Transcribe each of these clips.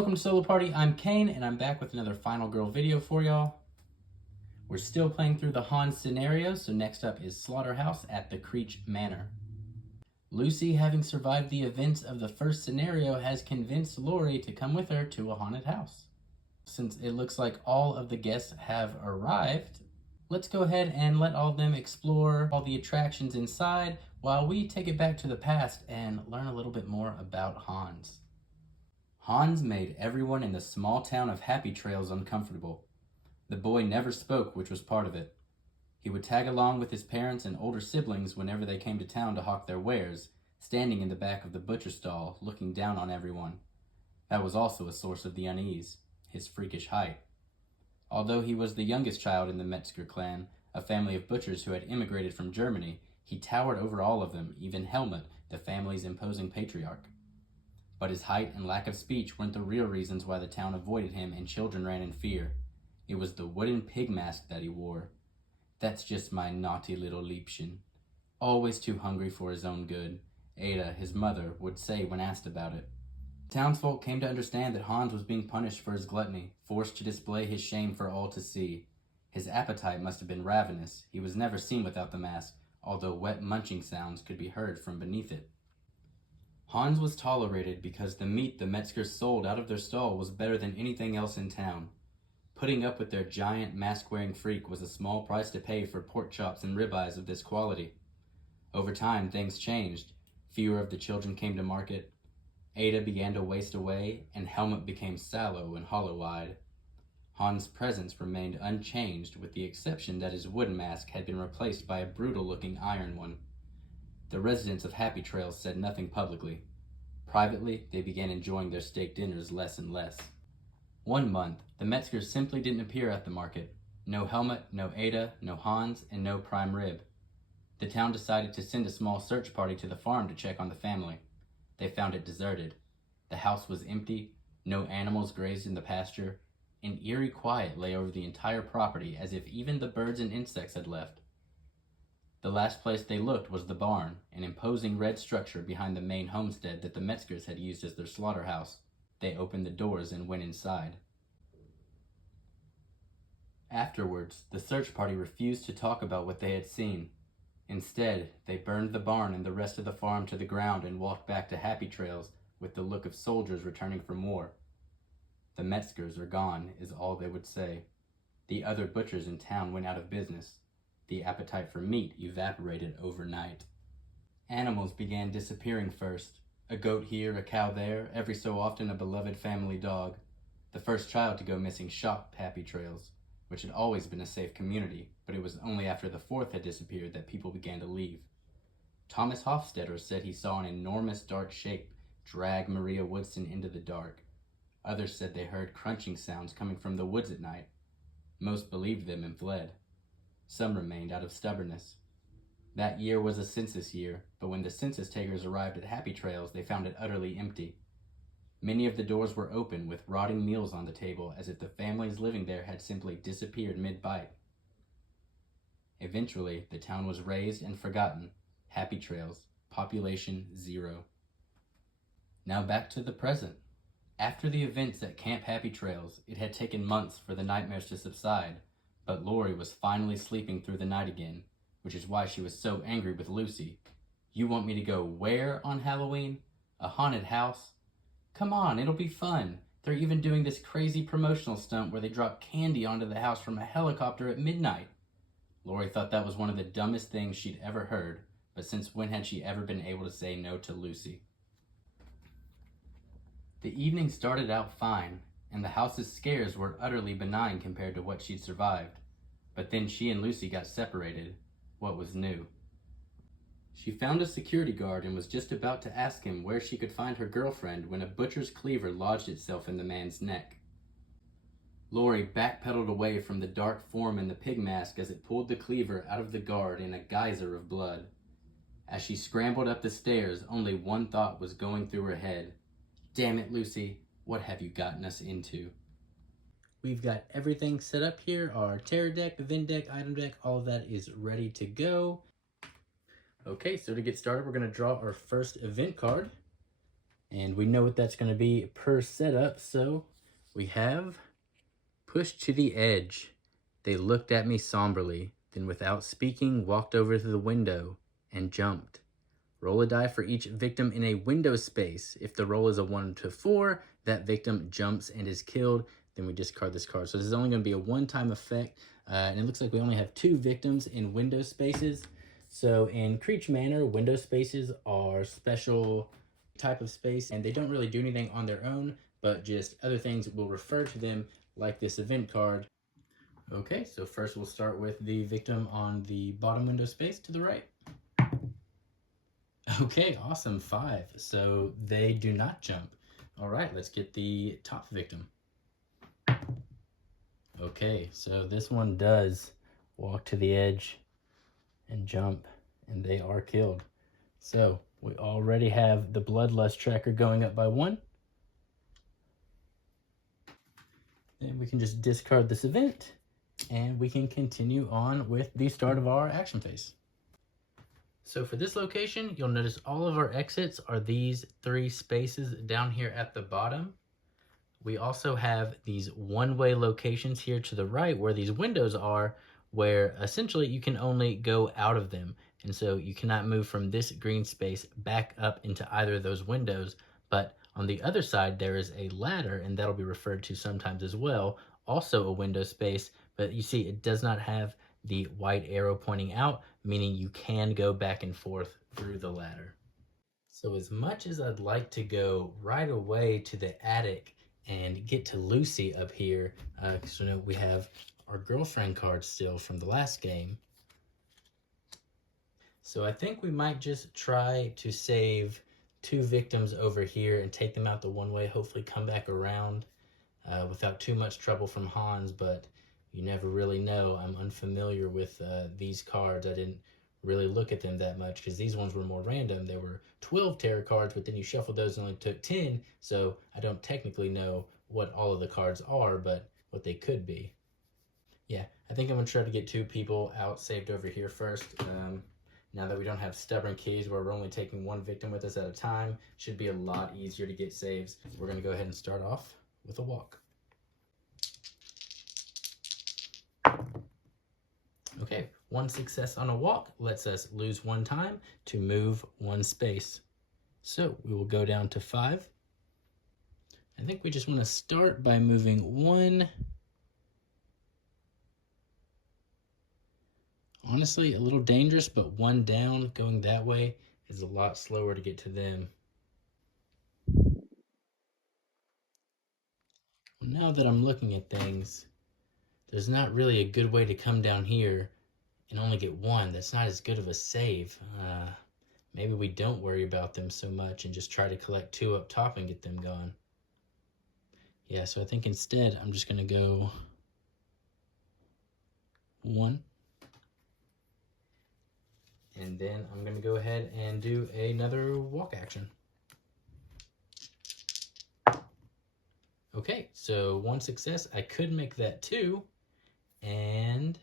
Welcome to Solo Party, I'm Kane, and I'm back with another Final Girl video for y'all. We're still playing through the Hans scenario, so next up is Slaughterhouse at the Creech Manor. Lucy, having survived the events of the first scenario, has convinced Lori to come with her to a haunted house. Since it looks like all of the guests have arrived, let's go ahead and let all of them explore all the attractions inside while we take it back to the past and learn a little bit more about Hans. Hans made everyone in the small town of Happy Trails uncomfortable. The boy never spoke, which was part of it. He would tag along with his parents and older siblings whenever they came to town to hawk their wares, standing in the back of the butcher stall, looking down on everyone. That was also a source of the unease, his freakish height. Although he was the youngest child in the Metzger clan, a family of butchers who had immigrated from Germany, he towered over all of them, even Helmut, the family's imposing patriarch. But his height and lack of speech weren't the real reasons why the town avoided him and children ran in fear. It was the wooden pig mask that he wore. "That's just my naughty little Liebchen. Always too hungry for his own good," Ada, his mother, would say when asked about it. Townsfolk came to understand that Hans was being punished for his gluttony, forced to display his shame for all to see. His appetite must have been ravenous. He was never seen without the mask, although wet munching sounds could be heard from beneath it. Hans was tolerated because the meat the Metzgers sold out of their stall was better than anything else in town. Putting up with their giant mask-wearing freak was a small price to pay for pork chops and ribeyes of this quality. Over time, things changed. Fewer of the children came to market. Ada began to waste away, and Helmut became sallow and hollow-eyed. Hans' presence remained unchanged, with the exception that his wooden mask had been replaced by a brutal-looking iron one. The residents of Happy Trails said nothing publicly. Privately, they began enjoying their steak dinners less and less. One month, the Metzgers simply didn't appear at the market. No Helmut, no Ada, no Hans, and no prime rib. The town decided to send a small search party to the farm to check on the family. They found it deserted. The house was empty, no animals grazed in the pasture, and eerie quiet lay over the entire property as if even the birds and insects had left. The last place they looked was the barn, an imposing red structure behind the main homestead that the Metzgers had used as their slaughterhouse. They opened the doors and went inside. Afterwards, the search party refused to talk about what they had seen. Instead, they burned the barn and the rest of the farm to the ground and walked back to Happy Trails with the look of soldiers returning from war. "The Metzgers are gone," is all they would say. The other butchers in town went out of business. The appetite for meat evaporated overnight. Animals began disappearing first. A goat here, a cow there, every so often a beloved family dog. The first child to go missing shocked Happy Trails, which had always been a safe community, but it was only after the fourth had disappeared that people began to leave. Thomas Hofstetter said he saw an enormous dark shape drag Maria Woodson into the dark. Others said they heard crunching sounds coming from the woods at night. Most believed them and fled. Some remained out of stubbornness. That year was a census year, but when the census takers arrived at Happy Trails, they found it utterly empty. Many of the doors were open with rotting meals on the table, as if the families living there had simply disappeared mid-bite. Eventually, the town was razed and forgotten. Happy Trails, population 0. Now back to the present. After the events at Camp Happy Trails, it had taken months for the nightmares to subside, but Lori was finally sleeping through the night again, which is why she was so angry with Lucy. "You want me to go where on Halloween? A haunted house? Come on, it'll be fun. They're even doing this crazy promotional stunt where they drop candy onto the house from a helicopter at midnight." Lori thought that was one of the dumbest things she'd ever heard, but since when had she ever been able to say no to Lucy? The evening started out fine, and the house's scares were utterly benign compared to what she'd survived. But then she and Lucy got separated. What was new? She found a security guard and was just about to ask him where she could find her girlfriend when a butcher's cleaver lodged itself in the man's neck. Lori backpedaled away from the dark form in the pig mask as it pulled the cleaver out of the guard in a geyser of blood. As she scrambled up the stairs, only one thought was going through her head. "Damn it, Lucy, what have you gotten us into?" We've got everything set up here. Our terror deck, the Vin deck, item deck, all of that is ready to go. Okay, so to get started, we're going to draw our first event card. And we know what that's going to be per setup. So we have pushed to the edge. They looked at me somberly, then without speaking walked over to the window and jumped. Roll a die for each victim in a window space. If the roll is a 1 to 4, that victim jumps and is killed. Then we discard this card. So this is only going to be a one-time effect. And it looks like we only have 2 victims in window spaces. So in Creech Manor, window spaces are special type of space, and they don't really do anything on their own, but just other things will refer to them, like this event card. Okay, so first we'll start with the victim on the bottom window space to the right. Okay, awesome, 5. So they do not jump. All right, let's get the top victim. Okay, so this one does walk to the edge and jump, and they are killed. So we already have the bloodlust tracker going up by 1. Then we can just discard this event, and we can continue on with the start of our action phase. So for this location, you'll notice all of our exits are these 3 spaces down here at the bottom. We also have these one-way locations here to the right where these windows are, where essentially you can only go out of them. And so you cannot move from this green space back up into either of those windows. But on the other side, there is a ladder, and that'll be referred to sometimes as well, also a window space. But you see, it does not have the white arrow pointing out, meaning you can go back and forth through the ladder. So as much as I'd like to go right away to the attic and get to Lucy up here, because you know we have our girlfriend card still from the last game. So I think we might just try to save 2 victims over here and take them out the one way, hopefully come back around without too much trouble from Hans, but you never really know. I'm unfamiliar with these cards. I didn't really look at them that much because these ones were more random. There were 12 tarot cards, but then you shuffled those and only took 10, so I don't technically know what all of the cards are, but what they could be. Yeah, I think I'm going to try to get 2 people out saved over here first. Now that we don't have stubborn keys where we're only taking 1 victim with us at a time, should be a lot easier to get saves. We're going to go ahead and start off with a walk. Okay, 1 success on a walk lets us lose 1 time to move 1 space. So we will go down to 5. I think we just want to start by moving 1. Honestly, a little dangerous, but 1 down going that way is a lot slower to get to them. Well, now that I'm looking at things, there's not really a good way to come down here and only get 1. That's not as good of a save. Maybe we don't worry about them so much and just try to collect 2 up top and get them gone. Yeah, so I think instead I'm just going to go 1. And then I'm going to go ahead and do another walk action. Okay, so 1 success. I could make that 2. And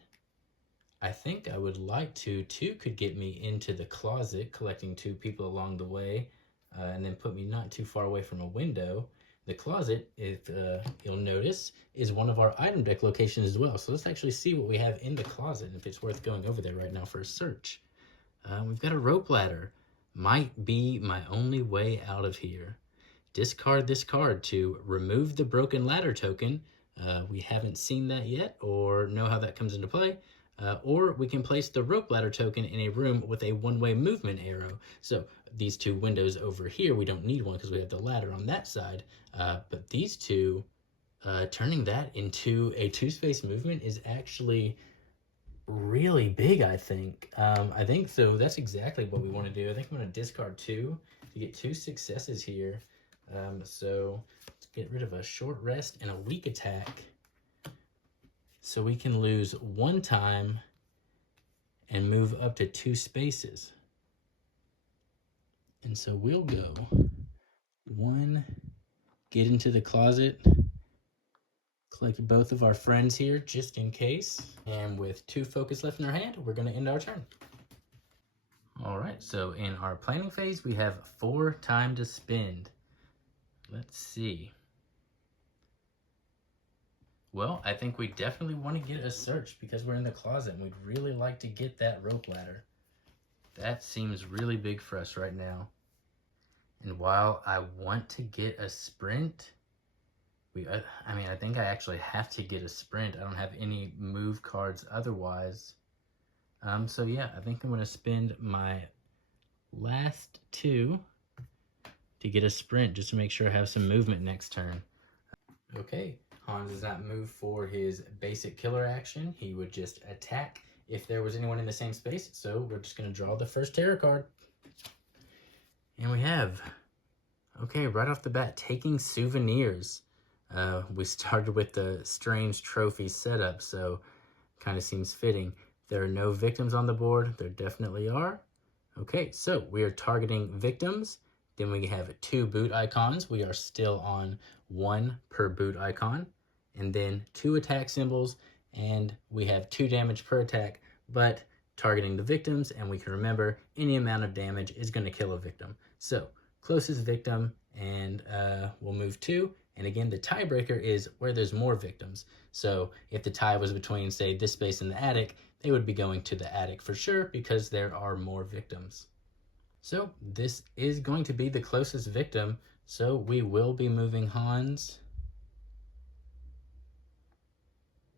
I think I would like to. 2 could get me into the closet, collecting 2 people along the way, and then put me not too far away from a window. The closet, if you'll notice, is one of our item deck locations as well. So let's actually see what we have in the closet and if it's worth going over there right now for a search. We've got a rope ladder. Might be my only way out of here. Discard this card to remove the broken ladder token. We haven't seen that yet or know how that comes into play. Or we can place the rope ladder token in a room with a 1-way movement arrow. So these 2 windows over here, we don't need one because we have the ladder on that side. But these 2, turning that into a 2-space movement is actually really big, I think. I think so. That's exactly what we want to do. I think I'm going to discard 2 to get 2 successes here. So let's get rid of a short rest and a weak attack. So we can lose 1 time and move up to 2 spaces. And so we'll go 1, get into the closet, collect both of our friends here just in case. And with 2 focus left in our hand, we're going to end our turn. All right, so in our planning phase, we have 4 time to spend. Let's see. Well, I think we definitely want to get a search because we're in the closet and we'd really like to get that rope ladder. That seems really big for us right now. And while I want to get a sprint, I think I actually have to get a sprint. I don't have any move cards otherwise. So yeah, I think I'm going to spend my last 2 to get a sprint just to make sure I have some movement next turn. Okay, Hans does not move for his basic killer action. He would just attack if there was anyone in the same space. So we're just going to draw the first terror card. And we have, okay, right off the bat, taking souvenirs. We started with the strange trophy setup, so kind of seems fitting. There are no victims on the board. There definitely are. Okay, so we are targeting victims. Then we have 2 boot icons. We are still on 1 per boot icon. And then 2 attack symbols, and we have 2 damage per attack, but targeting the victims, and we can remember any amount of damage is going to kill a victim. So closest victim, and we'll move 2. And again, the tiebreaker is where there's more victims. So if the tie was between, say, this space and the attic, they would be going to the attic for sure because there are more victims. So this is going to be the closest victim. So we will be moving Hans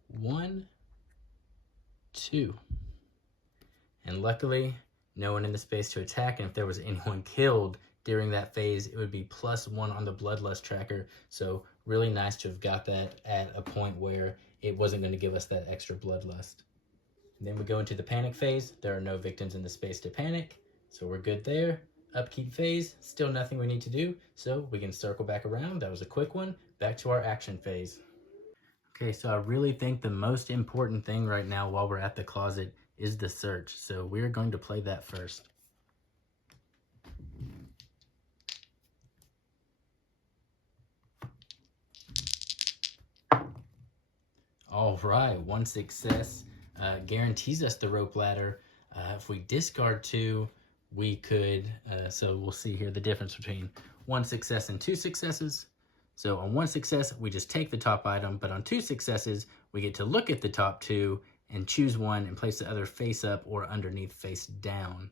1, 2. And luckily, no one in the space to attack. And if there was anyone killed during that phase, it would be +1 on the bloodlust tracker. So really nice to have got that at a point where it wasn't going to give us that extra bloodlust. And then we go into the panic phase. There are no victims in the space to panic, so we're good there. Upkeep phase, still nothing we need to do, so we can circle back around. That was a quick one. Back to our action phase. Okay, so I really think the most important thing right now while we're at the closet is the search. So we're going to play that first. All right, 1 success guarantees us the rope ladder. If we discard 2, we could, so we'll see here the difference between 1 success and 2 successes. So on 1 success, we just take the top item, but on 2 successes, we get to look at the top 2 and choose one and place the other face up or underneath face down.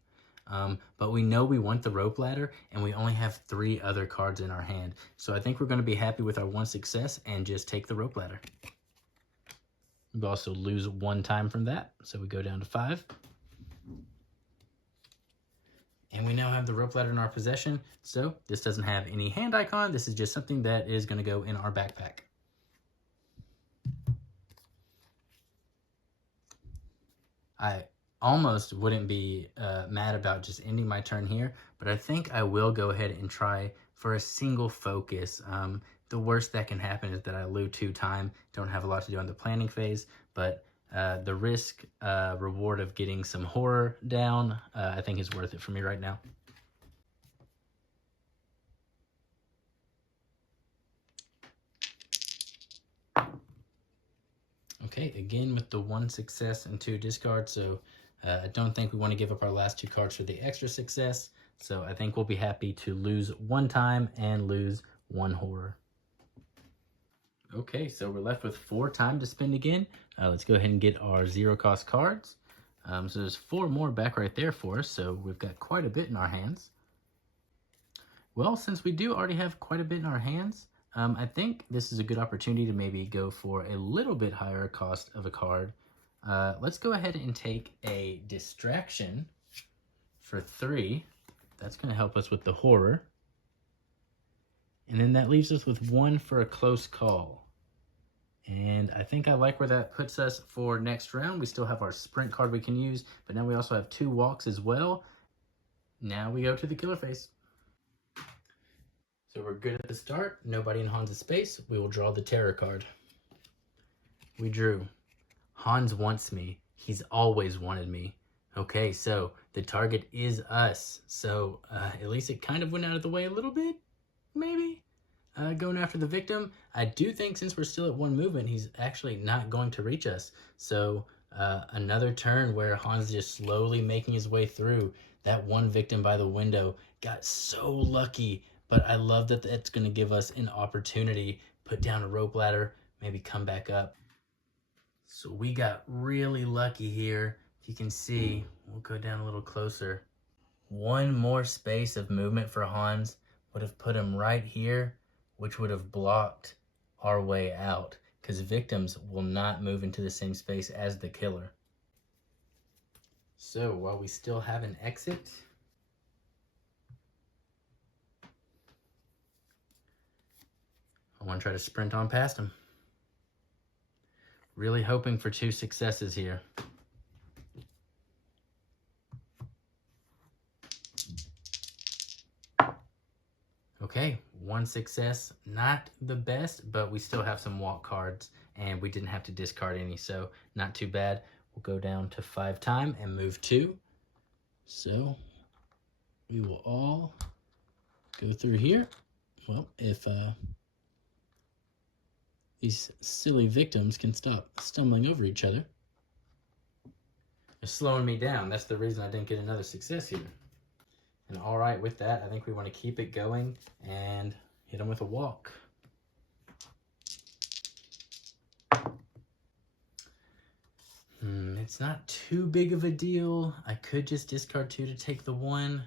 But we know we want the rope ladder and we only have 3 other cards in our hand. So I think we're going to be happy with our 1 success and just take the rope ladder. We also lose 1 time from that, so we go down to 5. And we now have the rope ladder in our possession, so this doesn't have any hand icon. This is just something that is going to go in our backpack. I almost wouldn't be mad about just ending my turn here, but I think I will go ahead and try for a single focus. The worst that can happen is that I lose 2 time, don't have a lot to do on the planning phase, but the risk reward of getting some horror down, I think is worth it for me right now. Okay, again with the 1 success and 2 discards, so I don't think we want to give up our last 2 cards for the extra success, so I think we'll be happy to lose 1 time and lose 1 horror. Okay, so we're left with 4 time to spend again. Let's go ahead and get our 0 cost cards. So there's 4 more back right there for us, so we've got quite a bit in our hands. Well, since we do already have quite a bit in our hands, I think this is a good opportunity to maybe go for a little bit higher cost of a card. Let's go ahead and take a distraction for 3. That's going to help us with the horror. And then that leaves us with 1 for a close call. And I think I like where that puts us for next round. We still have our sprint card we can use, but now we also have 2 walks as well. Now we go to the killer phase. So we're good at the start. Nobody in Hans' space. We will draw the terror card. We drew. Hans wants me. He's always wanted me. Okay, so the target is us. So at least it kind of went out of the way a little bit. Maybe going after the victim. I do think since we're still at 1 movement, he's actually not going to reach us. So another turn where Hans just slowly making his way through. That 1 victim by the window got so lucky but I love that it's going to give us an opportunity, put down a rope ladder, maybe come back up. So we got really lucky here. If you can see, we'll go down a little closer. One more space of movement for Hans would have put him right here, which would have blocked our way out, because victims will not move into the same space as the killer. So while we still have an exit, I want to try to sprint on past him. Really hoping for 2 successes here. Okay, 1 success. Not the best, but we still have some walk cards and we didn't have to discard any, so not too bad. We'll go down to 5 time and move 2. So we will all go through here. Well, if these silly victims can stop stumbling over each other. They're slowing me down. That's the reason I didn't get another success here. And all right, with that, I think we want to keep it going and hit them with a walk. It's not too big of a deal. I could just discard 2 to take the 1,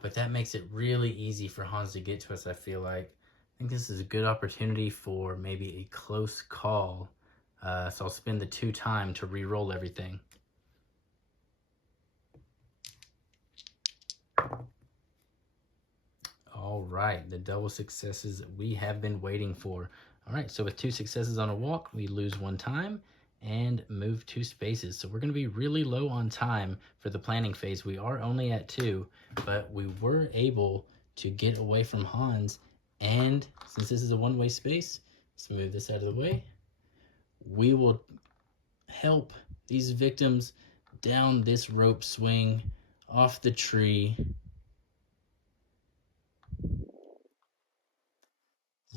but that makes it really easy for Hans to get to us, I feel like. I think this is a good opportunity for maybe a close call. So I'll spend the 2 time to re-roll everything. All right, the double successes we have been waiting for. All right, so with 2 successes on a walk, we lose 1 time and move 2 spaces. So we're gonna be really low on time for the planning phase. We are only at 2, but we were able to get away from Hans. And since this is a one-way space, let's move this out of the way. We will help these victims down this rope swing, off the tree.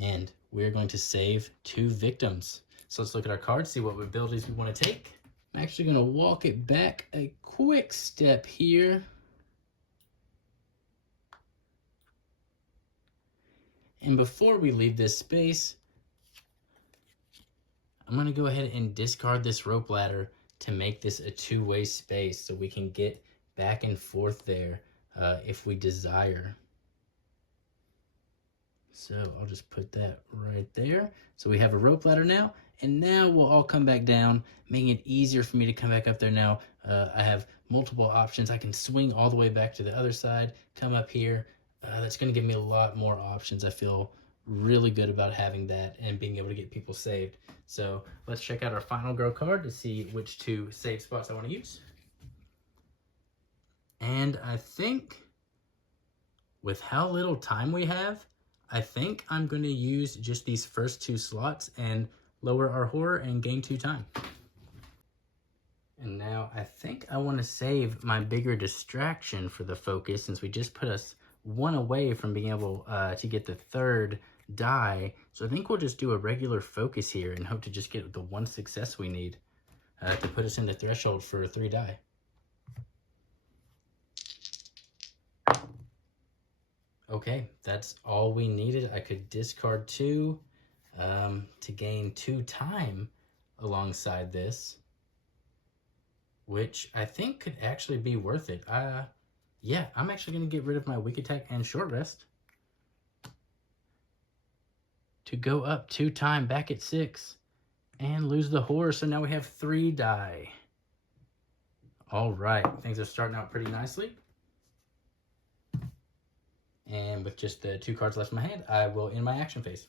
And we're going to save 2 victims. So let's look at our cards, see what abilities we want to take. I'm actually going to walk it back a quick step here. And before we leave this space, I'm going to go ahead and discard this rope ladder to make this a 2-way space so we can get back and forth there if we desire. So I'll just put that right there. So we have a rope ladder now, and now we'll all come back down, making it easier for me to come back up there now. I have multiple options. I can swing all the way back to the other side, come up here. That's going to give me a lot more options. I feel really good about having that and being able to get people saved. So let's check out our final girl card to see which 2 save spots I want to use. And I think with how little time we have, I think I'm going to use just these first 2 slots and lower our horror and gain 2 time. And now I think I want to save my bigger distraction for the focus, since we just put us 1 away from being able to get the 3rd die. So I think we'll just do a regular focus here and hope to just get the 1 success we need to put us in the threshold for 3 die. Okay, that's all we needed. I could discard 2 to gain 2 time alongside this, which I think could actually be worth it. Yeah, I'm actually going to get rid of my weak attack and short rest to go up 2 time back at 6 and lose the horror. So now we have 3 die. All right, things are starting out pretty nicely. And with just the 2 cards left in my hand, I will end my action phase.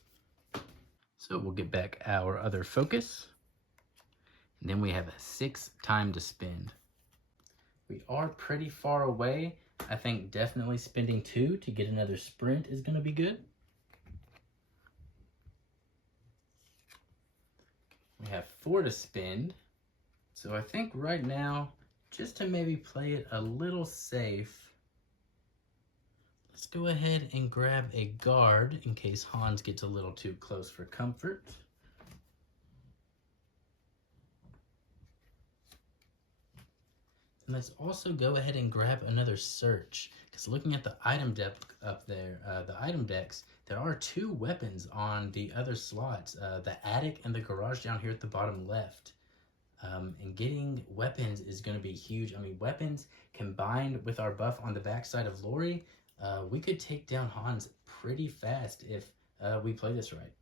So we'll get back our other focus. And then we have 6 time to spend. We are pretty far away. I think definitely spending 2 to get another sprint is going to be good. We have 4 to spend. So I think right now, just to maybe play it a little safe, let's go ahead and grab a guard in case Hans gets a little too close for comfort. And let's also go ahead and grab another search, because looking at the item deck up there, the item decks, there are 2 weapons on the other slots, the attic and the garage down here at the bottom left. And getting weapons is going to be huge. I mean, weapons combined with our buff on the backside of Lori, we could take down Hans pretty fast if we play this right.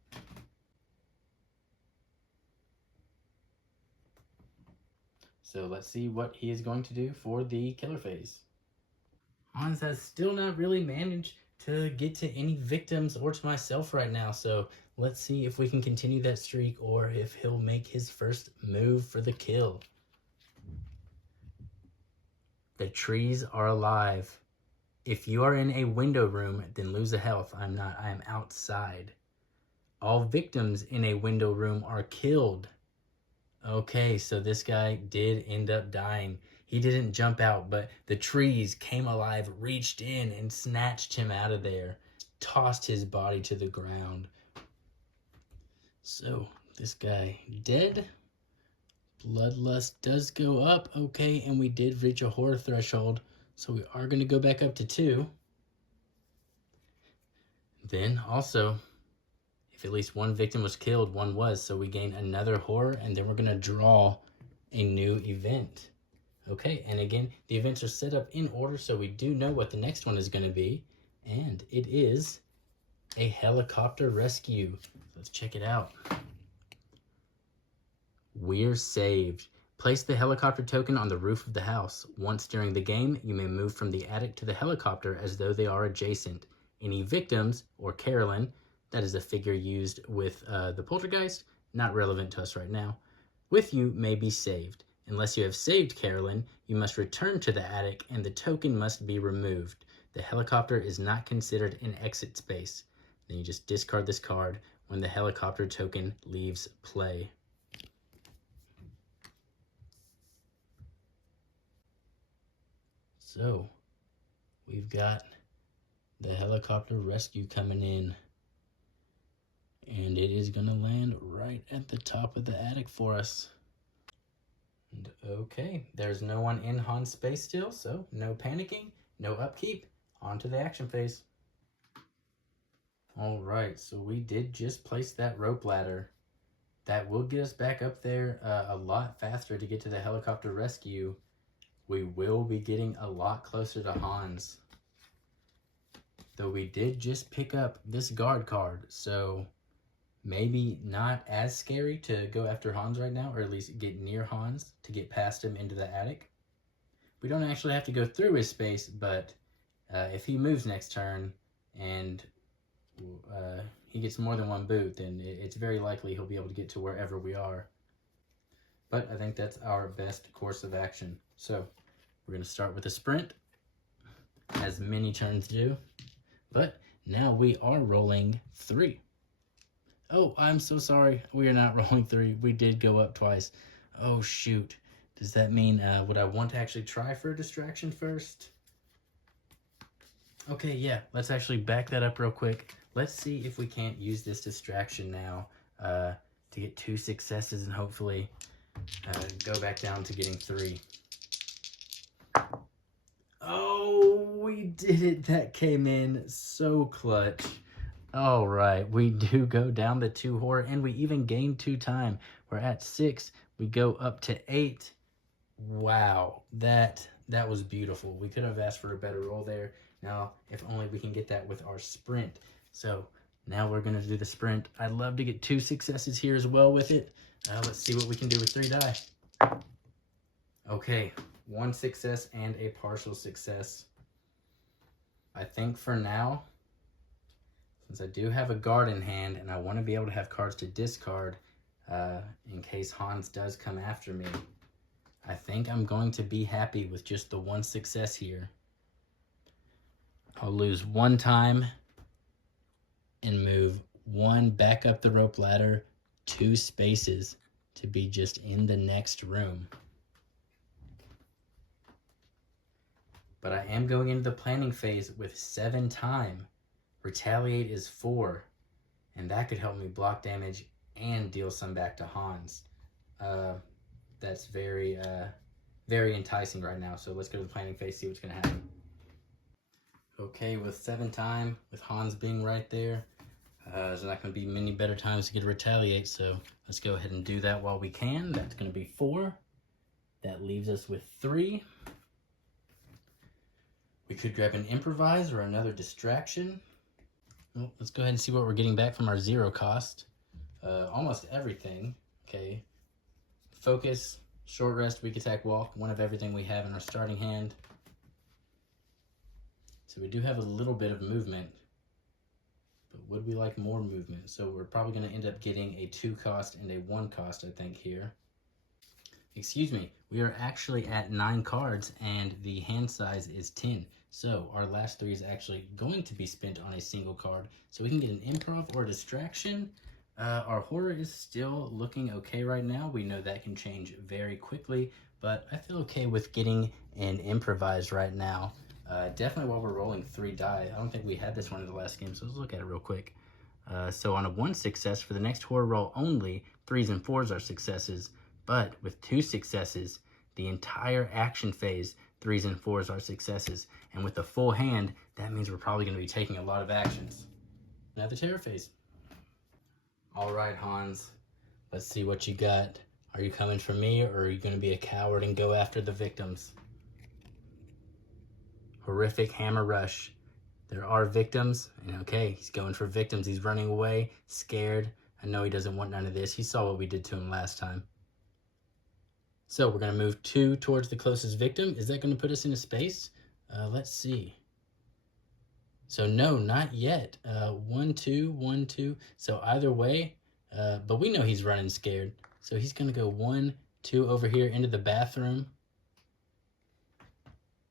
So let's see what he is going to do for the killer phase. Hans has still not really managed to get to any victims or to myself right now, so let's see if we can continue that streak or if he'll make his first move for the kill. The trees are alive. If you are in a window room, then lose a health. I'm not. I am outside. All victims in a window room are killed. Okay, so this guy did end up dying. He didn't jump out, but the trees came alive, reached in, and snatched him out of there. Tossed his body to the ground. So, this guy dead. Bloodlust does go up. Okay, and we did reach a horror threshold. So we are going to go back up to 2. Then, also, if at least 1 victim was killed, 1 was. So we gain another horror, and then we're going to draw a new event. Okay, and again, the events are set up in order, so we do know what the next one is going to be. And it is a helicopter rescue. Let's check it out. We're saved. Place the helicopter token on the roof of the house. Once during the game, you may move from the attic to the helicopter as though they are adjacent. Any victims, or Carolyn, that is a figure used with the poltergeist, not relevant to us right now, with you may be saved. Unless you have saved Carolyn, you must return to the attic and the token must be removed. The helicopter is not considered an exit space. Then you just discard this card when the helicopter token leaves play. So, we've got the helicopter rescue coming in. And it is going to land right at the top of the attic for us. And okay, there's no one in Hans' space still, so no panicking, no upkeep. On to the action phase. Alright, so we did just place that rope ladder. That will get us back up there a lot faster to get to the helicopter rescue. We will be getting a lot closer to Hans. Though we did just pick up this guard card, so maybe not as scary to go after Hans right now, or at least get near Hans to get past him into the attic. We don't actually have to go through his space, but if he moves next turn and he gets more than 1 boot, then it's very likely he'll be able to get to wherever we are. But I think that's our best course of action. So we're going to start with a sprint, as many turns do. But now we are rolling 3. Oh, I'm so sorry. We are not rolling 3. We did go up twice. Oh, shoot. Does that mean, would I want to actually try for a distraction first? Okay, yeah. Let's actually back that up real quick. Let's see if we can't use this distraction now to get 2 successes and hopefully go back down to getting 3. Oh, we did it. That came in so clutch. All right, we do go down the 2 horror, and we even gain 2 time. We're at 6. We go up to 8. Wow, that was beautiful. We could have asked for a better roll there. Now, if only we can get that with our sprint. So now we're going to do the sprint. I'd love to get 2 successes here as well with it. Let's see what we can do with 3 die. Okay, 1 success and a partial success. I think for now, since I do have a guard in hand and I want to be able to have cards to discard in case Hans does come after me, I think I'm going to be happy with just the 1 success here. I'll lose 1 time and move 1 back up the rope ladder 2 spaces to be just in the next room. But I am going into the planning phase with 7 time. Retaliate is 4, and that could help me block damage and deal some back to Hans. That's very very enticing right now. So let's go to the planning phase, see what's going to happen. Okay, with 7 time, with Hans being right there, there's not going to be many better times to get to retaliate. So let's go ahead and do that while we can. That's going to be 4. That leaves us with 3. We could grab an improvise or another distraction. Well, let's go ahead and see what we're getting back from our 0 cost. Almost everything. Okay. Focus, short rest, weak attack, walk. One of everything we have in our starting hand. So we do have a little bit of movement. But would we like more movement? So we're probably going to end up getting a 2 cost and a 1 cost, I think, here. Excuse me. We are actually at 9 cards and the hand size is 10. So our last 3 is actually going to be spent on a single card. So we can get an improv or a distraction. Our horror is still looking okay right now. We know that can change very quickly, but I feel okay with getting an improvise right now. Definitely while we're rolling 3 die. I don't think we had this one in the last game, so let's look at it real quick. So on a 1 success, for the next horror roll only, 3s and 4s are successes, but with 2 successes, the entire action phase, 3s and 4s are successes. And with the full hand, that means we're probably going to be taking a lot of actions. Now the terror phase. All right, Hans, let's see what you got. Are you coming for me, or are you going to be a coward and go after the victims? Horrific hammer rush. There are victims, and okay, he's going for victims. He's running away, scared. I know he doesn't want none of this. He saw what we did to him last time. So we're going to move 2 towards the closest victim. Is that going to put us in a space? Let's see. So no, not yet. 1, 2, 1, 2. So either way, but we know he's running scared. So he's going to go 1, 2 over here into the bathroom.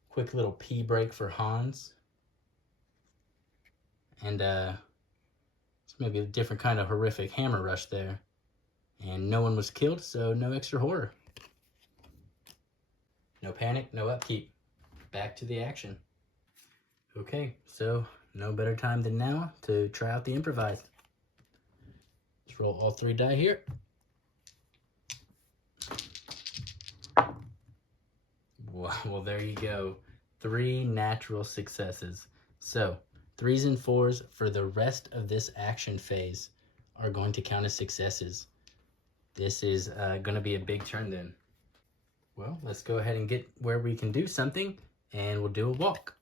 Quick little pee break for Hans. And it's maybe a different kind of horrific hammer rush there. And no one was killed, so no extra horror. No panic, no upkeep. Back to the action. Okay, so no better time than now to try out the improvise. Let's roll all 3 die here. Well, there you go. 3 natural successes. So 3s and 4s for the rest of this action phase are going to count as successes. This is going to be a big turn then. Well, let's go ahead and get where we can do something, and we'll do a walk.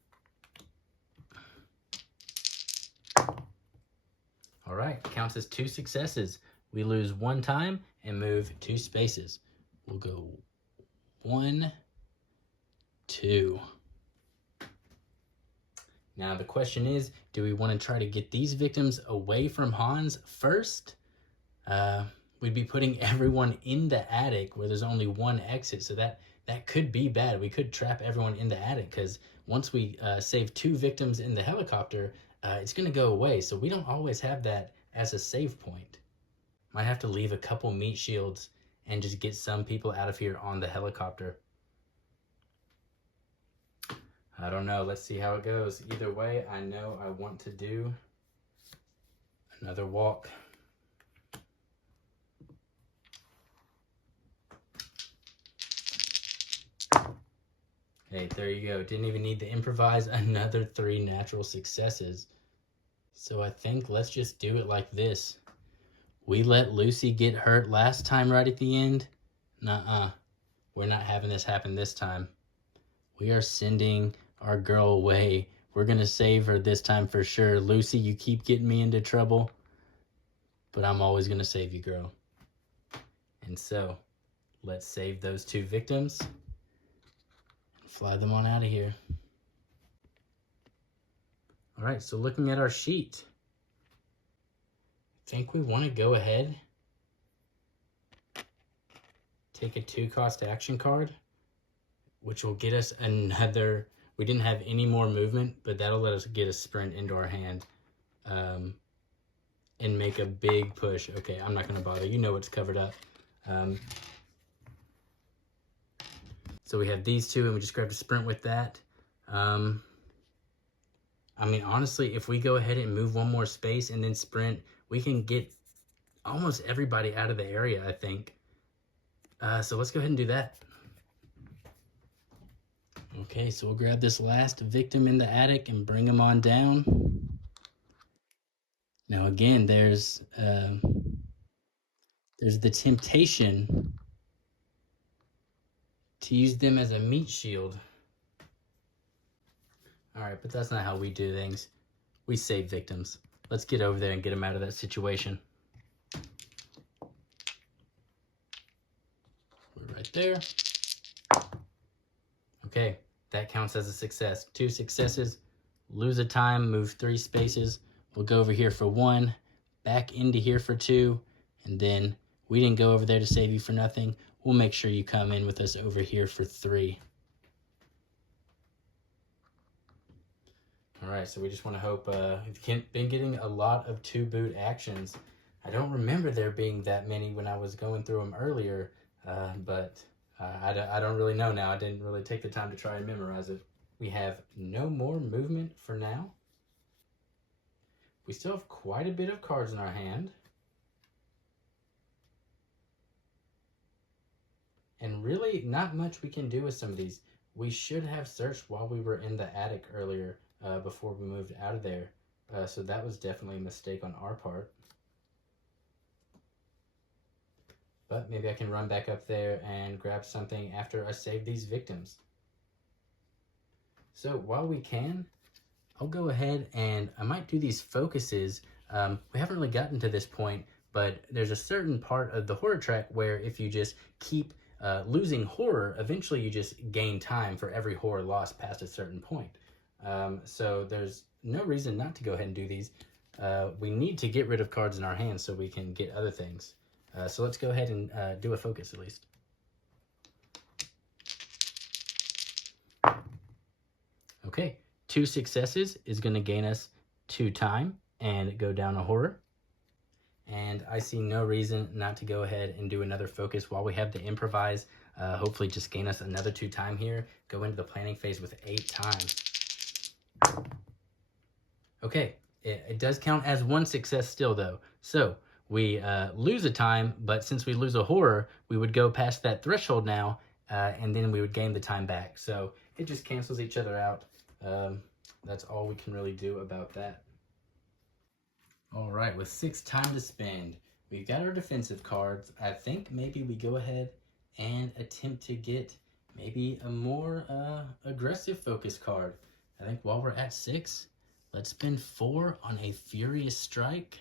All right, counts as 2 successes. We lose 1 time and move 2 spaces. We'll go 1, 2. Now the question is, do we want to try to get these victims away from Hans first? We'd be putting everyone in the attic where there's only 1 exit, so that could be bad. We could trap everyone in the attic, because once we save 2 victims in the helicopter, it's going to go away, so we don't always have that as a save point. Might have to leave a couple meat shields and just get some people out of here on the helicopter. I don't know. Let's see how it goes. Either way, I know I want to do another walk. Hey, there you go. Didn't even need to improvise. Another 3 natural successes. So I think let's just do it like this. We let Lucy get hurt last time right at the end. Nuh-uh. We're not having this happen this time. We are sending our girl away. We're going to save her this time for sure. Lucy, you keep getting me into trouble, but I'm always going to save you, girl. And so, let's save those 2 victims. Fly them on out of here. All right, so looking at our sheet, I think we want to go ahead, take a 2-cost action card, which will get us another. We didn't have any more movement, but that'll let us get a sprint into our hand and make a big push. Okay, I'm not going to bother. You know it's covered up. So we have these 2, and we just grabbed a sprint with that. I mean, honestly, if we go ahead and move 1 more space and then sprint, we can get almost everybody out of the area, I think. So let's go ahead and do that. Okay, so we'll grab this last victim in the attic and bring him on down. Now again, there's the temptation to use them as a meat shield. All right, but that's not how we do things. We save victims. Let's get over there and get them out of that situation. We're right there. Okay, that counts as a success. 2 successes, lose a time, move 3 spaces. We'll go over here for 1, back into here for 2, and then we didn't go over there to save you for nothing. We'll make sure you come in with us over here for 3. All right, so we just want to hope we've been getting a lot of 2-boot actions. I don't remember there being that many when I was going through them earlier, but I don't really know now. I didn't really take the time to try and memorize it. We have no more movement for now. We still have quite a bit of cards in our hand. And really not much we can do with some of these. We should have searched while we were in the attic earlier before we moved out of there. So that was definitely a mistake on our part. But maybe I can run back up there and grab something after I save these victims. So while we can, I'll go ahead and I might do these focuses. We haven't really gotten to this point, but there's a certain part of the horror track where if you just keep losing horror, eventually you just gain time for every horror lost past a certain point. So there's no reason not to go ahead and do these. We need to get rid of cards in our hands so we can get other things. So let's go ahead and do a focus at least. Okay, 2 successes is going to gain us 2 time and go down a horror. And I see no reason not to go ahead and do another focus while we have the improvise. Hopefully just gain us another 2 time here. Go into the planning phase with 8 time. Okay, it does count as 1 success still though. So we lose a time, but since we lose a horror, we would go past that threshold now, and then we would gain the time back. So it just cancels each other out. That's all we can really do about that. All right, with 6 time to spend, we've got our defensive cards. I think maybe we go ahead and attempt to get maybe a more aggressive focus card. I think while we're at 6, let's spend 4 on a Furious Strike.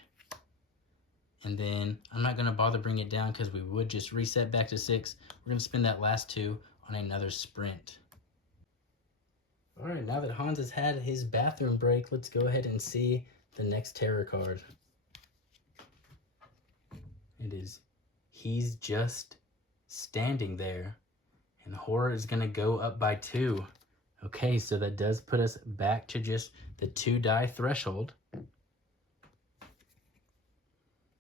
And then I'm not going to bother bring it down because we would just reset back to 6. We're going to spend that last 2 on another Sprint. All right, now that Hans has had his bathroom break, let's go ahead and see the next terror card. It is He's Just Standing There. And horror is going to go up by 2. Okay, so that does put us back to just the 2 die threshold.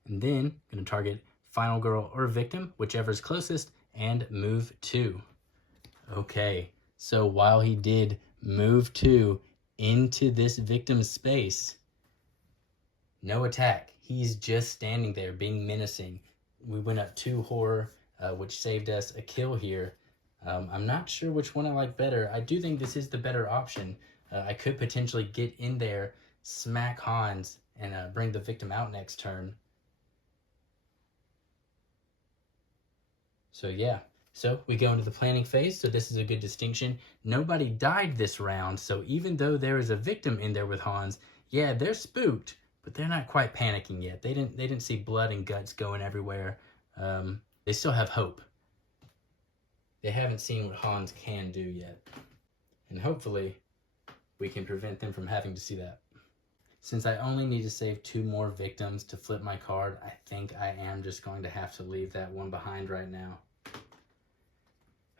And then I'm going to target final girl or victim, whichever is closest, and move 2. Okay, so while he did move 2 into this victim's space, no attack. He's just standing there being menacing. We went up 2 horror, which saved us a kill here. I'm not sure which one I like better. I do think this is the better option. I could potentially get in there, smack Hans, and bring the victim out next turn. So yeah, so we go into the planning phase. So this is a good distinction. Nobody died this round. So even though there is a victim in there with Hans, yeah, they're spooked, but they're not quite panicking yet. They didn't see blood and guts going everywhere. They still have hope. They haven't seen what Hans can do yet. And hopefully we can prevent them from having to see that. Since I only need to save 2 more victims to flip my card, I think I am just going to have to leave that one behind right now.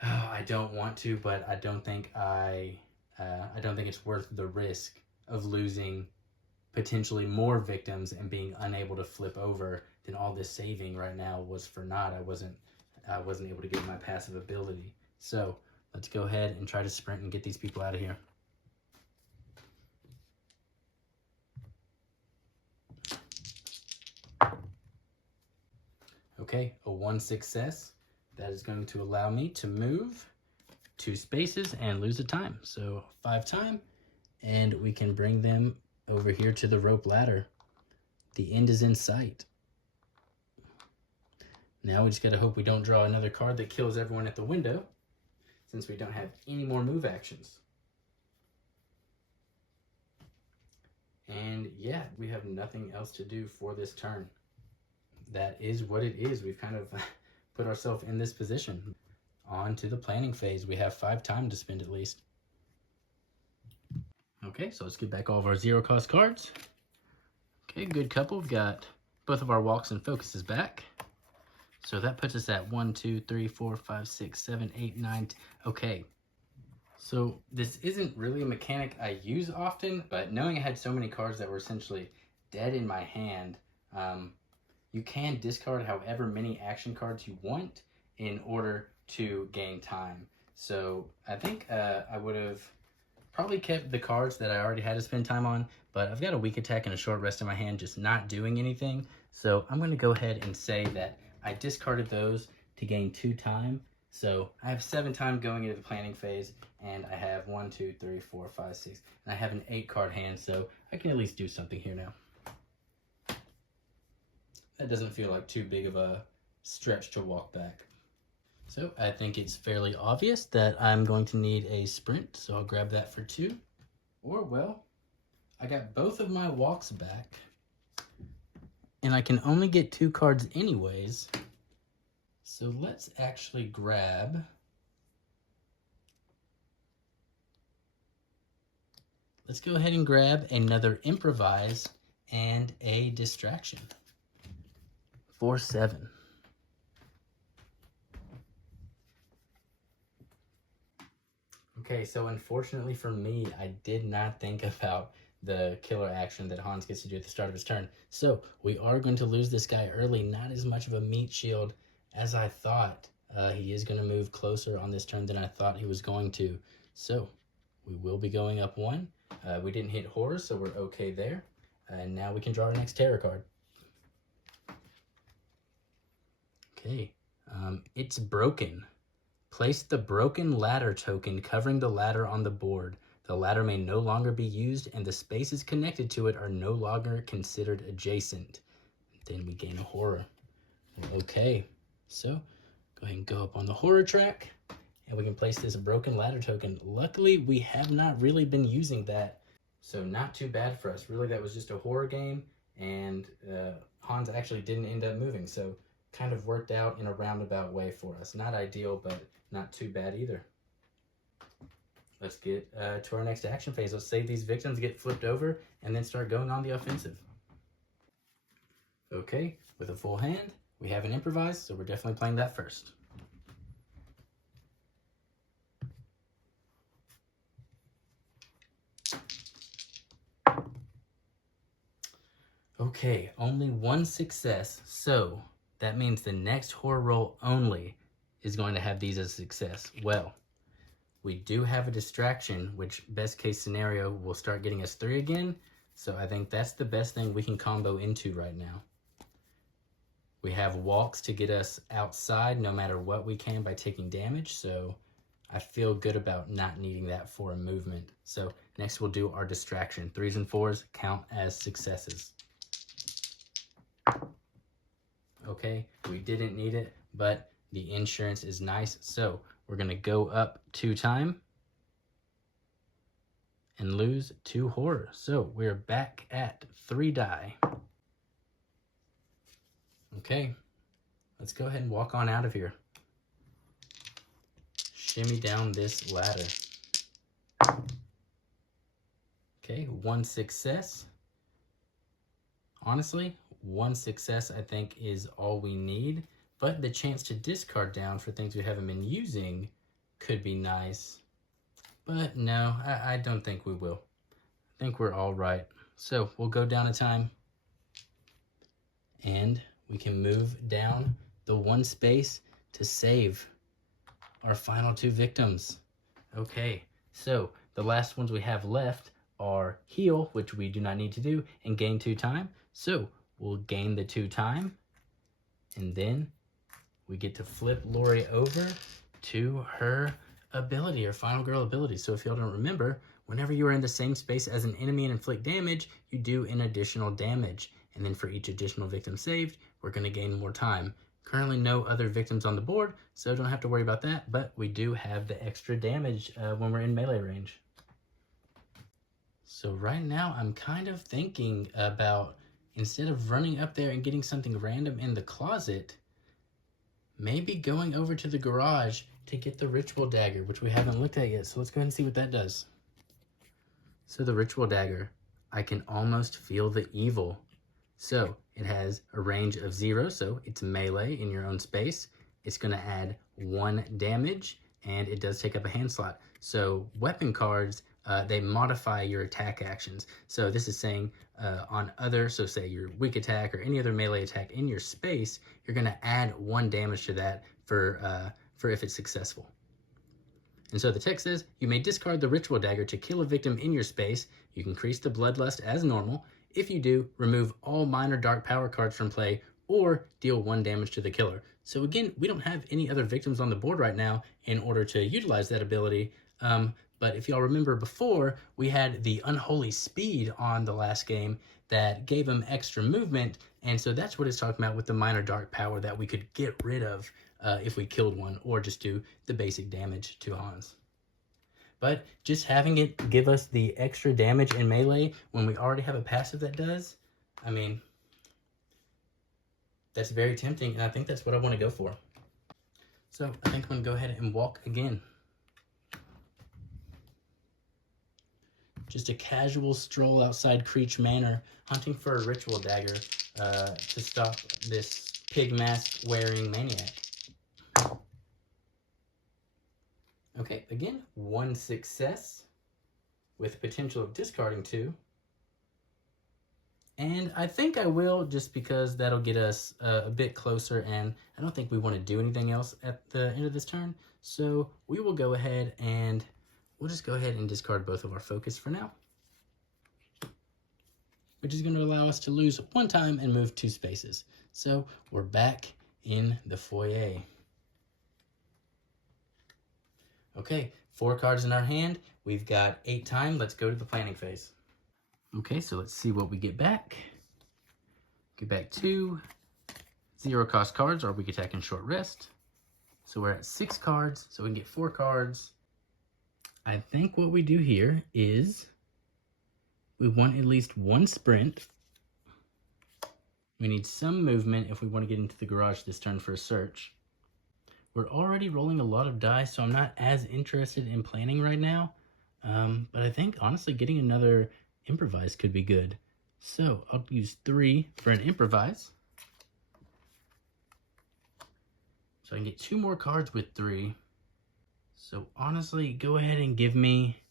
Oh, I don't want to, but I don't think it's worth the risk of losing potentially more victims and being unable to flip over. Then all this saving right now was for naught. I wasn't able to get my passive ability. So let's go ahead and try to sprint and get these people out of here. Okay, a 1 success. That is going to allow me to move 2 spaces and lose a time. So 5 time, and we can bring them over here to the rope ladder. The end is in sight. Now we just gotta hope we don't draw another card that kills everyone at the window, since we don't have any more move actions. And yeah, we have nothing else to do for this turn. That is what it is. We've kind of put ourselves in this position. On to the planning phase. We have 5 time to spend at least. Okay, so let's get back all of our 0 cost cards. Okay, good couple. We've got both of our walks and focuses back. So that puts us at 1, 2, 3, 4, 5, 6, 7, 8, 9. Okay. So this isn't really a mechanic I use often, but knowing I had so many cards that were essentially dead in my hand, you can discard however many action cards you want in order to gain time. So I think I would have probably kept the cards that I already had to spend time on, but I've got a weak attack and a short rest in my hand, just not doing anything. So I'm going to go ahead and say that I discarded those to gain 2 time. So I have 7 time going into the planning phase, and I have 1, 2, 3, 4, 5, 6, and I have an 8 card hand, so I can at least do something here now. That doesn't feel like too big of a stretch to walk back. So I think it's fairly obvious that I'm going to need a sprint, so I'll grab that for 2. Or, well, I got both of my walks back, and I can only get 2 cards anyways. So let's actually grab... Let's go ahead and grab another improvise and a distraction. 4, 7. Okay, so unfortunately for me, I did not think about the killer action that Hans gets to do at the start of his turn. So we are going to lose this guy early. Not as much of a meat shield as I thought. He is going to move closer on this turn than I thought he was going to. So we will be going up 1. We didn't hit horror, so we're okay there. And now we can draw our next terror card. Okay, it's broken. Place the broken ladder token covering the ladder on the board. The ladder may no longer be used, and the spaces connected to it are no longer considered adjacent. Then we gain a horror. Okay, so go ahead and go up on the horror track, and we can place this broken ladder token. Luckily, we have not really been using that, so not too bad for us. Really, that was just a horror game, and Hans actually didn't end up moving, so kind of worked out in a roundabout way for us. Not ideal, but not too bad either. Let's get to our next action phase. Let's save these victims, get flipped over, and then start going on the offensive. Okay, with a full hand, we have an improvise, so we're definitely playing that first. Okay, only 1 success, so that means the next horror roll only is going to have these as a success. Well, we do have a distraction, which best case scenario will start getting us 3 again, so I think that's the best thing we can combo into right now. We have walks to get us outside no matter what we can by taking damage, so I feel good about not needing that for a movement. So next we'll do our distraction. 3s and 4s count as successes. Okay, we didn't need it, but the insurance is nice, so we're gonna go up 2 time and lose 2 horror. So we're back at 3 die. Okay, let's go ahead and walk on out of here. Shimmy down this ladder. Okay, 1 success. Honestly, 1 success I think is all we need, but the chance to discard down for things we haven't been using could be nice. But no, I don't think we will. I think we're all right. So we'll go down a time, and we can move down the 1 space to save our final 2 victims. Okay, so the last ones we have left are heal, which we do not need to do, and gain 2 time. So we'll gain the 2 time, and then we get to flip Lori over to her ability, or final girl ability. So if y'all don't remember, whenever you are in the same space as an enemy and inflict damage, you do an additional damage. And then for each additional victim saved, we're going to gain more time. Currently no other victims on the board, so don't have to worry about that, but we do have the extra damage when we're in melee range. So right now I'm kind of thinking about, instead of running up there and getting something random in the closet, maybe going over to the garage to get the ritual dagger, which we haven't looked at yet. So let's go ahead and see what that does. So the ritual dagger, I can almost feel the evil. So it has a range of 0, so it's melee in your own space. It's going to add 1 damage, and it does take up a hand slot. So weapon cards, they modify your attack actions. So this is saying on other, so say your weak attack or any other melee attack in your space, you're going to add 1 damage to that for if it's successful. And so the text says, you may discard the ritual dagger to kill a victim in your space. You can increase the bloodlust as normal. If you do, remove all minor dark power cards from play or deal 1 damage to the killer. So again, we don't have any other victims on the board right now in order to utilize that ability. But if y'all remember before, we had the unholy speed on the last game that gave him extra movement. And so that's what it's talking about with the minor dark power that we could get rid of if we killed one, or just do the basic damage to Hans. But just having it give us the extra damage in melee when we already have a passive that does, I mean, that's very tempting, and I think that's what I want to go for. So I think I'm going to go ahead and walk again. Just a casual stroll outside Creech Manor, hunting for a ritual dagger to stop this pig mask wearing maniac. Okay, again, 1 success with potential of discarding 2. And I think I will, just because that'll get us a bit closer, and I don't think we want to do anything else at the end of this turn. So we will go ahead and we'll just go ahead and discard both of our focus for now, which is going to allow us to lose 1 time and move 2 spaces. So we're back in the foyer. Okay, 4 cards in our hand. We've got 8 time. Let's go to the planning phase. Okay, so let's see what we get back. Get back 2 0-cost cards, or weak attack and short rest. So we're at 6 cards, so we can get 4 cards. I think what we do here is we want at least 1 sprint. We need some movement if we want to get into the garage this turn for a search. We're already rolling a lot of dice, so I'm not as interested in planning right now. But I think, honestly, getting another improvise could be good. So I'll use 3 for an improvise. So I can get 2 more cards with 3. So honestly, go ahead and give me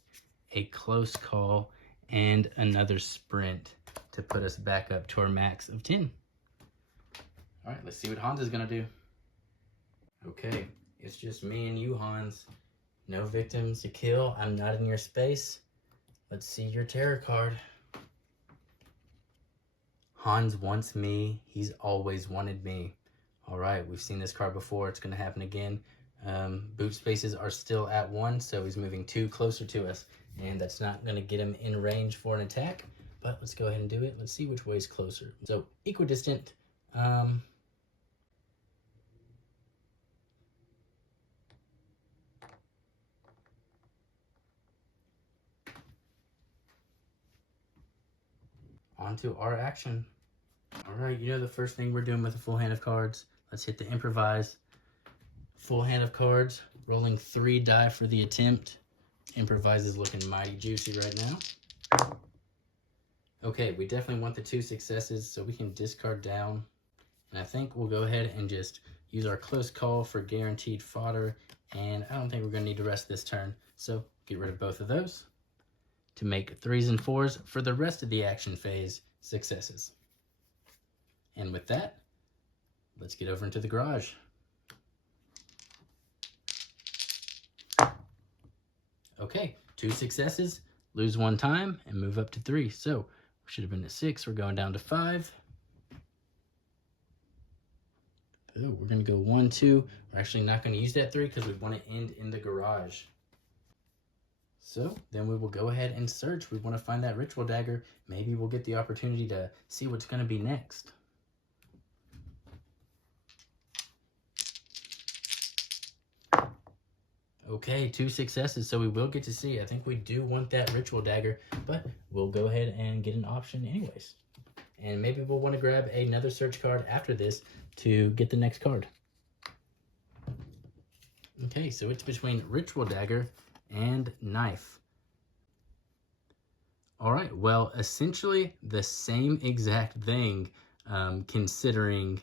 a close call and another sprint to put us back up to our max of 10. All right, let's see what Hans is going to do. Okay, it's just me and you, Hans. No victims to kill. I'm not in your space. Let's see your terror card. Hans wants me. He's always wanted me. All right, we've seen this card before. It's going to happen again. Boot spaces are still at 1, so he's moving 2 closer to us. And that's not going to get him in range for an attack. But let's go ahead and do it. Let's see which way is closer. So, equidistant. Onto our action. All right, you know the first thing we're doing with a full hand of cards. Let's hit the improvise. Full hand of cards, rolling 3 die for the attempt. Improvise is looking mighty juicy right now. Okay, we definitely want the 2 successes, so we can discard down. And I think we'll go ahead and just use our close call for guaranteed fodder. And I don't think we're going to need to rest this turn, so get rid of both of those to make 3s and 4s for the rest of the action phase successes. And with that, let's get over into the garage. Okay, 2 successes, lose 1 time, and move up to 3. So we should have been at 6. We're going down to 5. Oh, we're going to go 1, 2. We're actually not going to use that 3 because we want to end in the garage. So then we will go ahead and search. We want to find that ritual dagger. Maybe we'll get the opportunity to see what's going to be next. Okay, 2 successes, so we will get to see. I think we do want that ritual dagger, but we'll go ahead and get an option anyways. And maybe we'll want to grab another search card after this to get the next card. Okay, so it's between ritual dagger and knife. All right, well, essentially the same exact thing, considering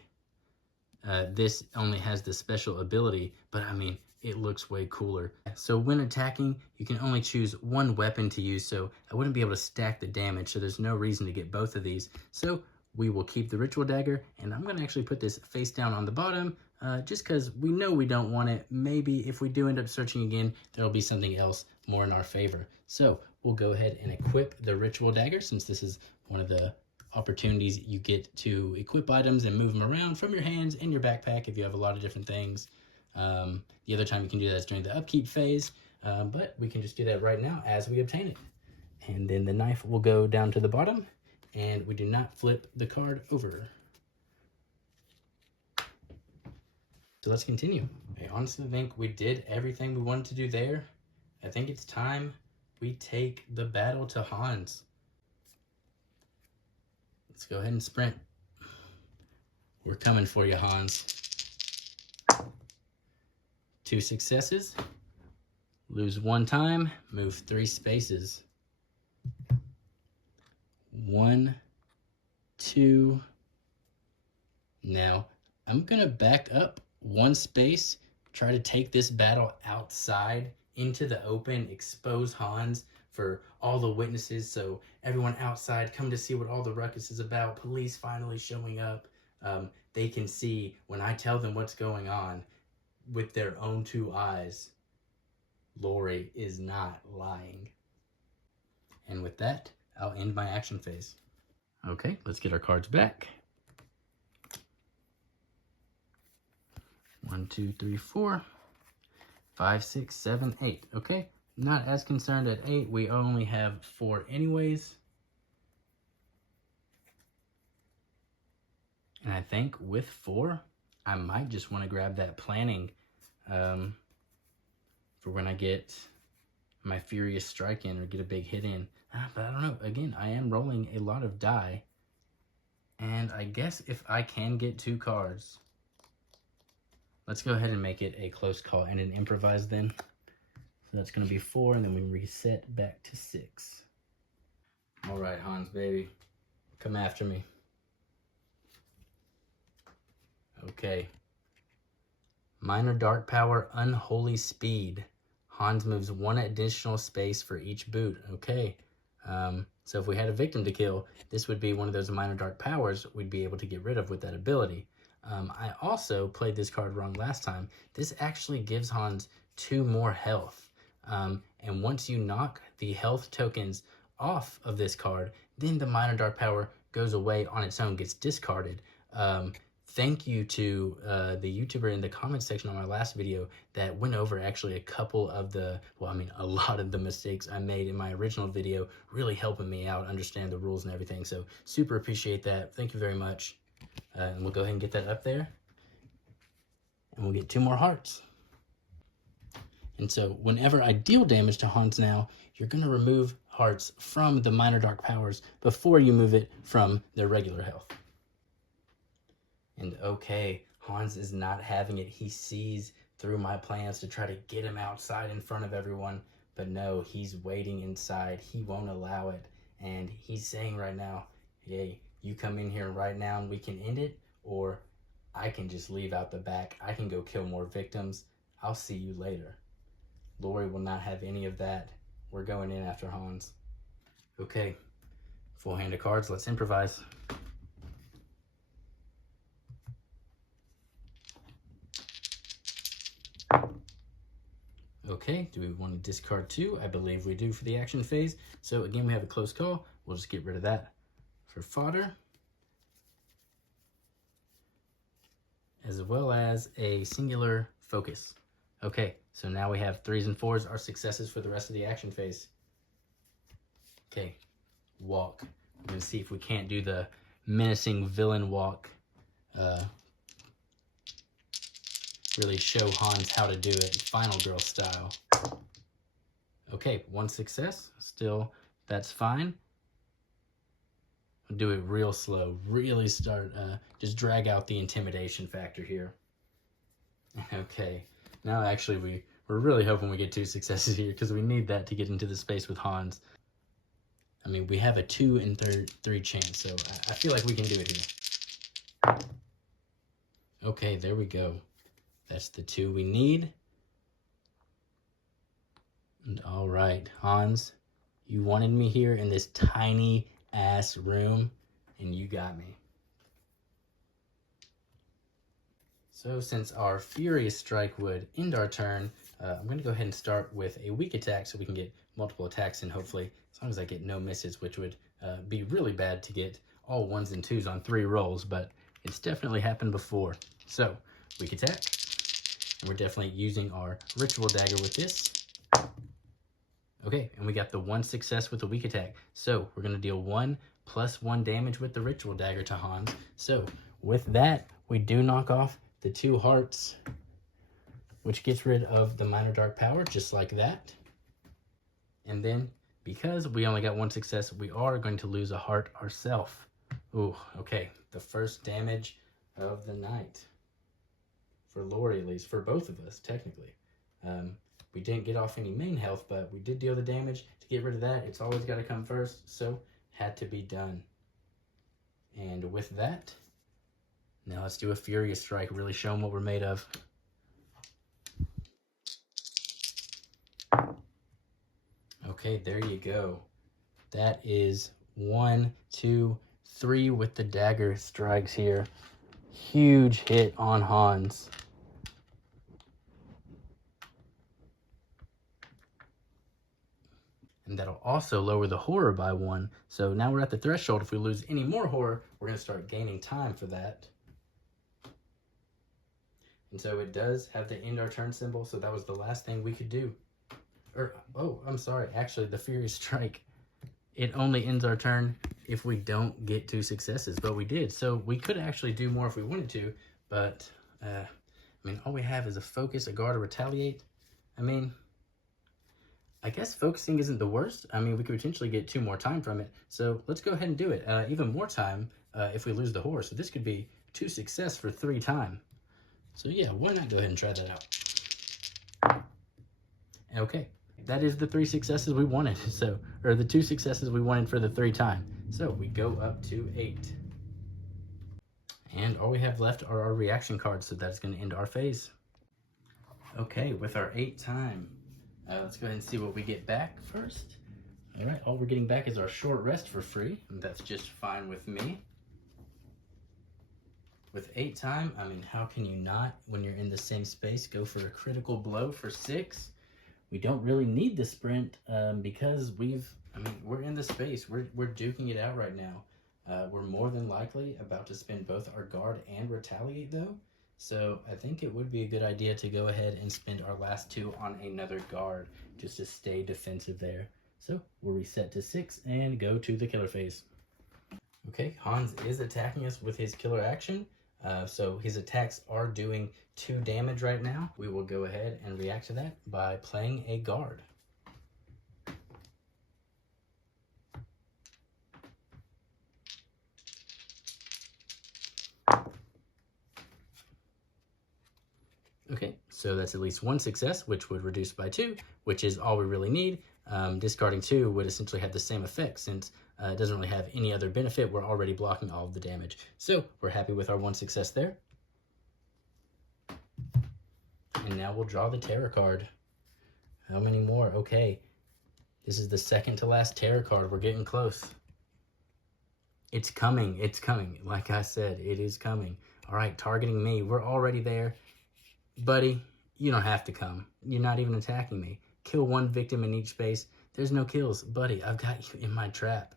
this only has the special ability, but I mean, it looks way cooler. So when attacking, you can only choose one weapon to use, so I wouldn't be able to stack the damage, so there's no reason to get both of these. So we will keep the ritual dagger, and I'm gonna actually put this face down on the bottom, just because we know we don't want it. Maybe if we do end up searching again, there'll be something else more in our favor. So we'll go ahead and equip the ritual dagger, since this is one of the opportunities you get to equip items and move them around from your hands in your backpack if you have a lot of different things. The other time you can do that is during the upkeep phase, but we can just do that right now as we obtain it. And then the knife will go down to the bottom, and we do not flip the card over. So let's continue. I honestly think we did everything we wanted to do there. I think it's time we take the battle to Hans. Let's go ahead and sprint. We're coming for you, Hans. 2 successes. Lose 1 time, move 3 spaces. 1, 2. Now, I'm gonna back up 1 space, try to take this battle outside into the open, expose Hans for all the witnesses, so everyone outside come to see what all the ruckus is about. Police finally showing up. They can see when I tell them what's going on with their own 2 eyes. Lori is not lying. And with that, I'll end my action phase. Okay, let's get our cards back. 1, 2, 3, 4, 5, 6, 7, 8. Okay, not as concerned at 8. We only have 4 anyways. And I think with 4, I might just want to grab that planning for when I get my Furious Strike in or get a big hit in. But I don't know. Again, I am rolling a lot of die. And I guess if I can get 2 cards, let's go ahead and make it a close call and an improvise then. So that's going to be 4, and then we reset back to 6. All right, Hans, baby. Come after me. Okay. Minor Dark Power, Unholy Speed. Hans moves 1 additional space for each boot. Okay. So if we had a victim to kill, this would be one of those Minor Dark Powers we'd be able to get rid of with that ability. I also played this card wrong last time. This actually gives Hans 2 more health. And once you knock the health tokens off of this card, then the Minor Dark Power goes away on its own, gets discarded. Thank you to the YouTuber in the comments section on my last video that went over actually a couple of the, well, I mean, a lot of the mistakes I made in my original video, really helping me out, understand the rules and everything. So super appreciate that. Thank you very much. And we'll go ahead and get that up there. And we'll get 2 more hearts. And so whenever I deal damage to Hans now, you're going to remove hearts from the Minor Dark Powers before you move it from their regular health. And okay, Hans is not having it. He sees through my plans to try to get him outside in front of everyone. But no, he's waiting inside. He won't allow it. And he's saying right now, hey, you come in here right now and we can end it, or I can just leave out the back. I can go kill more victims. I'll see you later. Lori will not have any of that. We're going in after Hans. Okay, full hand of cards. Let's improvise. Okay, do we want to discard 2? I believe we do for the action phase. So again, we have a close call. We'll just get rid of that for fodder. as well as a singular focus. Okay, so now we have 3s and 4s, our successes for the rest of the action phase. Okay, walk. I'm gonna see if we can't do the menacing villain walk. Really show Hans how to do it, Final Girl style. Okay, 1 success, still, that's fine. Do it real slow, really start, just drag out the intimidation factor here. Okay, now actually we're really hoping we get 2 successes here because we need that to get into the space with Hans. I mean, we have a 2 in 3 chance, so I feel like we can do it here. Okay, there we go. That's the 2 we need. And all right, Hans, you wanted me here in this tiny ass room, and you got me. So since our Furious Strike would end our turn, I'm going to go ahead and start with a weak attack so we can get multiple attacks in, hopefully, as long as I get no misses, which would be really bad to get all 1s and 2s on 3 rolls, but it's definitely happened before. So, weak attack. And we're definitely using our Ritual Dagger with this. Okay, and we got the 1 success with the weak attack. So, we're going to deal 1 plus 1 damage with the Ritual Dagger to Hans. So, with that, we do knock off the 2 hearts, which gets rid of the minor dark power, just like that. And then, because we only got 1 success, we are going to lose a heart ourselves. Ooh, okay, the first damage of the night. For Lori, at least, for both of us, technically. We didn't get off any main health, but we did deal the damage. To get rid of that, it's always got to come first, so had to be done. And with that, now let's do a Furious Strike, really show them what we're made of. Okay, there you go. That is 1, 2, 3 with the dagger strikes here. Huge hit on Hans. And that'll also lower the horror by 1. So now we're at the threshold. If we lose any more horror, we're going to start gaining time for that. And so it does have the end our turn symbol, so that was the last thing we could do. Oh, I'm sorry. Actually, the Furious Strike, it only ends our turn if we don't get 2 successes, but we did. So we could actually do more if we wanted to, but, I mean, all we have is a focus, a guard, a retaliate. I mean, I guess focusing isn't the worst. I mean, we could potentially get 2 more time from it. So let's go ahead and do it. Even more time if we lose the horror. So this could be 2 success for 3 time. So yeah, why not go ahead and try that out? Okay, that is the 3 successes we wanted. So, or the 2 successes we wanted for the 3 time. So we go up to 8. And all we have left are our reaction cards. So that's going to end our phase. Okay, with our 8 time. Let's go ahead and see what we get back first. All right, all we're getting back is our short rest for free, and that's just fine with me. With 8 time, I mean, how can you not, when you're in the same space, go for a critical blow for 6? We don't really need the sprint because we're in the space. We're duking it out right now. We're more than likely about to spend both our guard and retaliate, though. So I think it would be a good idea to go ahead and spend our last 2 on another guard just to stay defensive there. So we'll reset to 6 and go to the killer phase. Okay, Hans is attacking us with his killer action. So his attacks are doing 2 damage right now. We will go ahead and react to that by playing a guard. Okay, so that's at least 1 success, which would reduce by 2, which is all we really need. Discarding 2 would essentially have the same effect since it doesn't really have any other benefit. We're already blocking all of the damage. So we're happy with our 1 success there. And now we'll draw the terror card. How many more? Okay, this is the second to last terror card. We're getting close. It's coming. It's coming. Like I said, it is coming. All right, targeting me. We're already there. Buddy, you don't have to come. You're not even attacking me. Kill 1 victim in each space. There's no kills. Buddy, I've got you in my trap.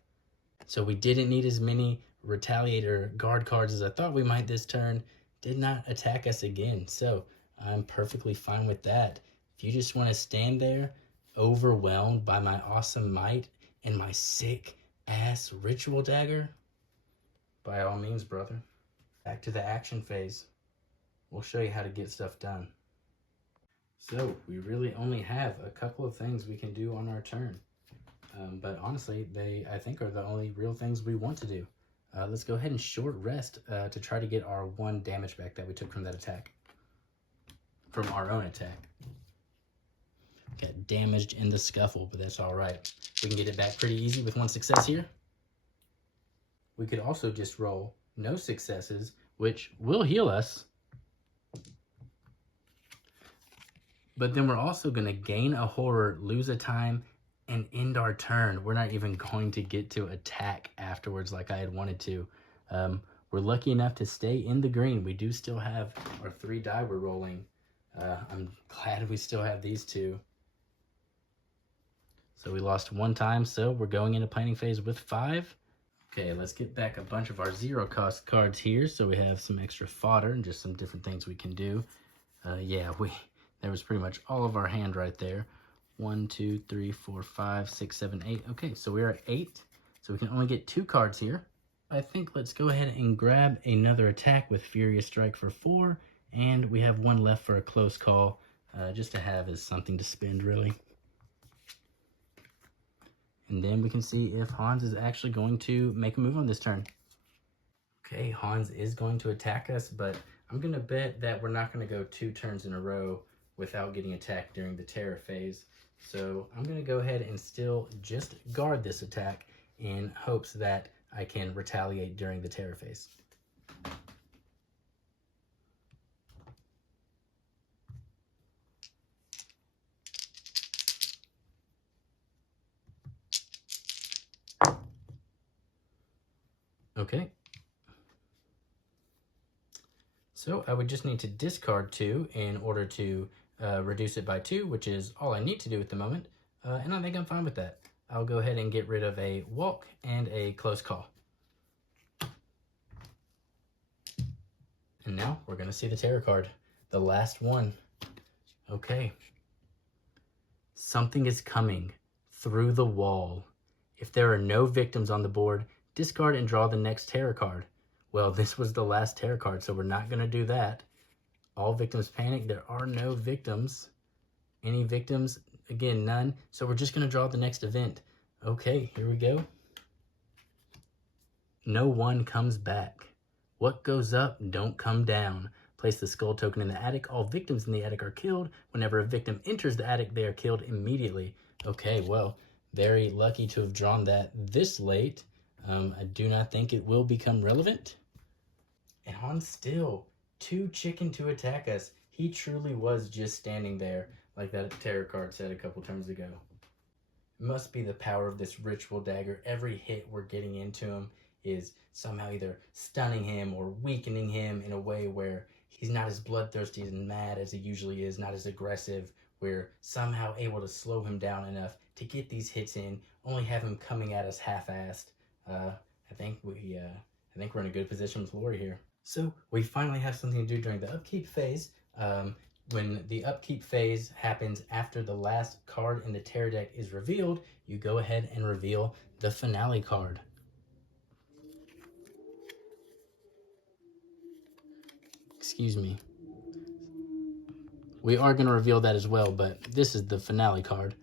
So we didn't need as many retaliator guard cards as I thought we might this turn. did not attack us again. So I'm perfectly fine with that. If you just want to stand there overwhelmed by my awesome might and my sick ass ritual dagger, by all means, brother. Back to the action phase. We'll show you how to get stuff done. So we really only have a couple of things we can do on our turn. But honestly, they, I think, are the only real things we want to do. Let's go ahead and short rest to try to get our 1 damage back that we took from that attack. From our own attack. Got damaged in the scuffle, but that's all right. We can get it back pretty easy with 1 success here. We could also just roll no successes, which will heal us. But then we're also going to gain a horror, lose a time, and end our turn. We're not even going to get to attack afterwards like I had wanted to. We're lucky enough to stay in the green. We do still have our 3 die we're rolling. I'm glad we still have these 2. So we lost 1 time, so we're going into planning phase with 5. Okay, let's get back a bunch of our 0 cost cards here so we have some extra fodder and just some different things we can do. There was pretty much all of our hand right there. 1, 2, 3, 4, 5, 6, 7, 8. Okay, so we're at 8. So we can only get 2 cards here. I think let's go ahead and grab another attack with Furious Strike for 4. And we have 1 left for a close call, just to have as something to spend, really. And then we can see if Hans is actually going to make a move on this turn. Okay, Hans is going to attack us, but I'm going to bet that we're not going to go 2 turns in a row without getting attacked during the terror phase. So I'm going to go ahead and still just guard this attack in hopes that I can retaliate during the terror phase. Okay. So I would just need to discard 2 in order to reduce it by 2, which is all I need to do at the moment. And I think I'm fine with that. I'll go ahead and get rid of a walk and a close call. And now we're going to see the terror card, the last one. Okay. Something is coming through the wall. If there are no victims on the board, discard and draw the next terror card. Well, this was the last terror card, so we're not going to do that. All victims panic. There are no victims. Any victims? Again, none. So we're just going to draw the next event. Okay, here we go. No one comes back. What goes up, don't come down. Place the skull token in the attic. All victims in the attic are killed. Whenever a victim enters the attic, they are killed immediately. Okay, well, very lucky to have drawn that this late. I do not think it will become relevant. And Hans still too chicken to attack us. He truly was just standing there, like that terror card said a couple turns ago. It must be the power of this ritual dagger. Every hit we're getting into him is somehow either stunning him or weakening him in a way where he's not as bloodthirsty and mad as he usually is, not as aggressive. We're somehow able to slow him down enough to get these hits in, only have him coming at us half-assed. I think we're in a good position with Lori here. So we finally have something to do during the upkeep phase. When the upkeep phase happens after the last card in the terror deck is revealed, you go ahead and reveal the finale card. Excuse me. We are going to reveal that as well, but this is the finale card,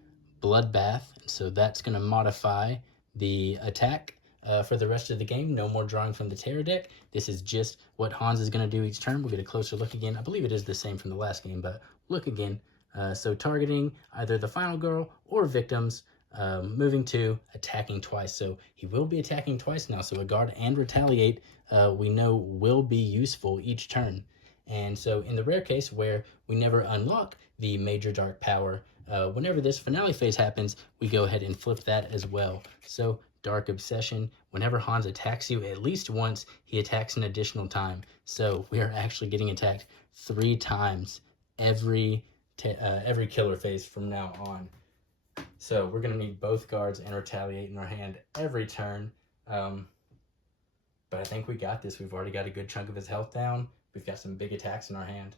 Bloodbath. So that's going to modify the attack for the rest of the game. No more drawing from the terror deck. This is just what Hans is going to do each turn. We'll get a closer look again. I believe it is the same from the last game, but look again. So targeting either the final girl or victims, moving to attacking twice. So he will be attacking twice now. So a guard and retaliate, we know will be useful each turn. And so in the rare case where we never unlock the major dark power, whenever this finale phase happens, we go ahead and flip that as well. So Dark Obsession, whenever Hans attacks you at least once, he attacks an additional time. So we are actually getting attacked 3 times every killer phase from now on. So we're going to need both guards and retaliate in our hand every turn. But I think we got this. We've already got a good chunk of his health down. we've got some big attacks in our hand.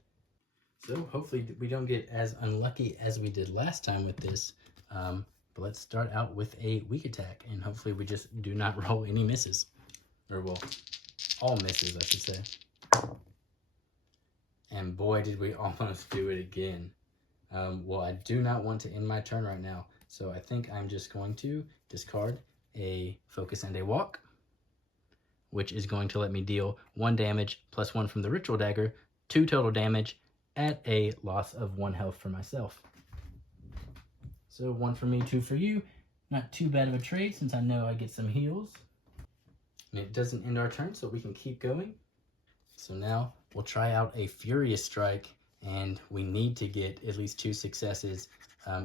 So hopefully we don't get as unlucky as we did last time with this. But let's start out with a weak attack, and hopefully we just do not roll any misses. Or, well, all misses, I should say. And boy, did we almost do it again. Well, I do not want to end my turn right now, so I think I'm just going to discard a focus and a walk, which is going to let me deal 1 damage plus 1 from the ritual dagger, 2 total damage at a loss of 1 health for myself. So 1 for me, 2 for you. Not too bad of a trade since I know I get some heals. And it doesn't end our turn, so we can keep going. So now we'll try out a Furious Strike, and we need to get at least 2 successes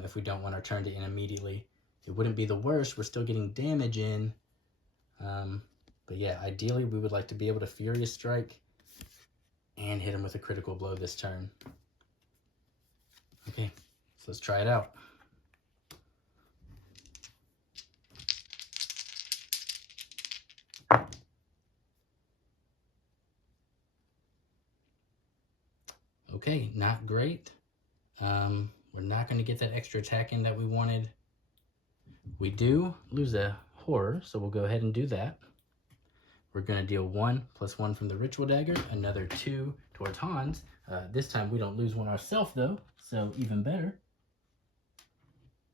if we don't want our turn to end immediately. It wouldn't be the worst. We're still getting damage in. But yeah, ideally we would like to be able to Furious Strike and hit him with a critical blow this turn. Okay, so let's try it out. Okay, not great. We're not going to get that extra attack in that we wanted. We do lose a horror, so we'll go ahead and do that. We're going to deal 1 plus 1 from the ritual dagger, another 2 towards Hans. This time we don't lose 1 ourselves though, so even better.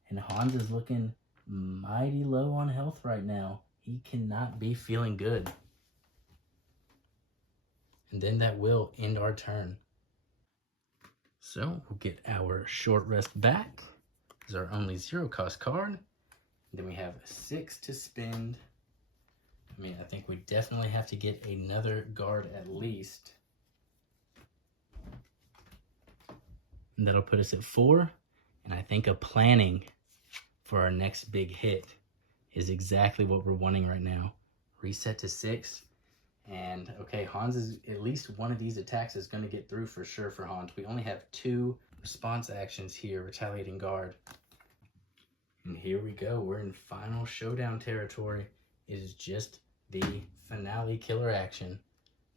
And Hans is looking mighty low on health right now. He cannot be feeling good. And then that will end our turn. So we'll get our short rest back. This is our only 0-cost card. Then we have 6 to spend. I mean, I think we definitely have to get another guard at least. And that'll put us at 4. And I think a planning for our next big hit is exactly what we're wanting right now. Reset to 6. And okay, Hans is at least one of these attacks is going to get through for sure for Hans. We only have 2 response actions here, Retaliating Guard. And here we go. We're in final showdown territory. It is just the finale killer action.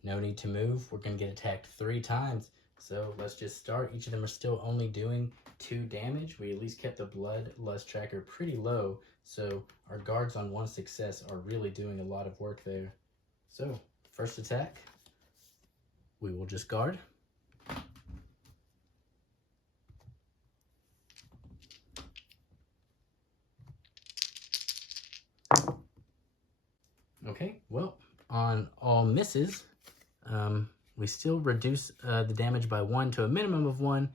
No need to move. We're going to get attacked 3 times. So let's just start. Each of them are still only doing 2 damage. We at least kept the bloodlust tracker pretty low. So our guards on 1 success are really doing a lot of work there. So first attack, we will just guard. Okay, well, on all misses, we still reduce the damage by 1 to a minimum of 1.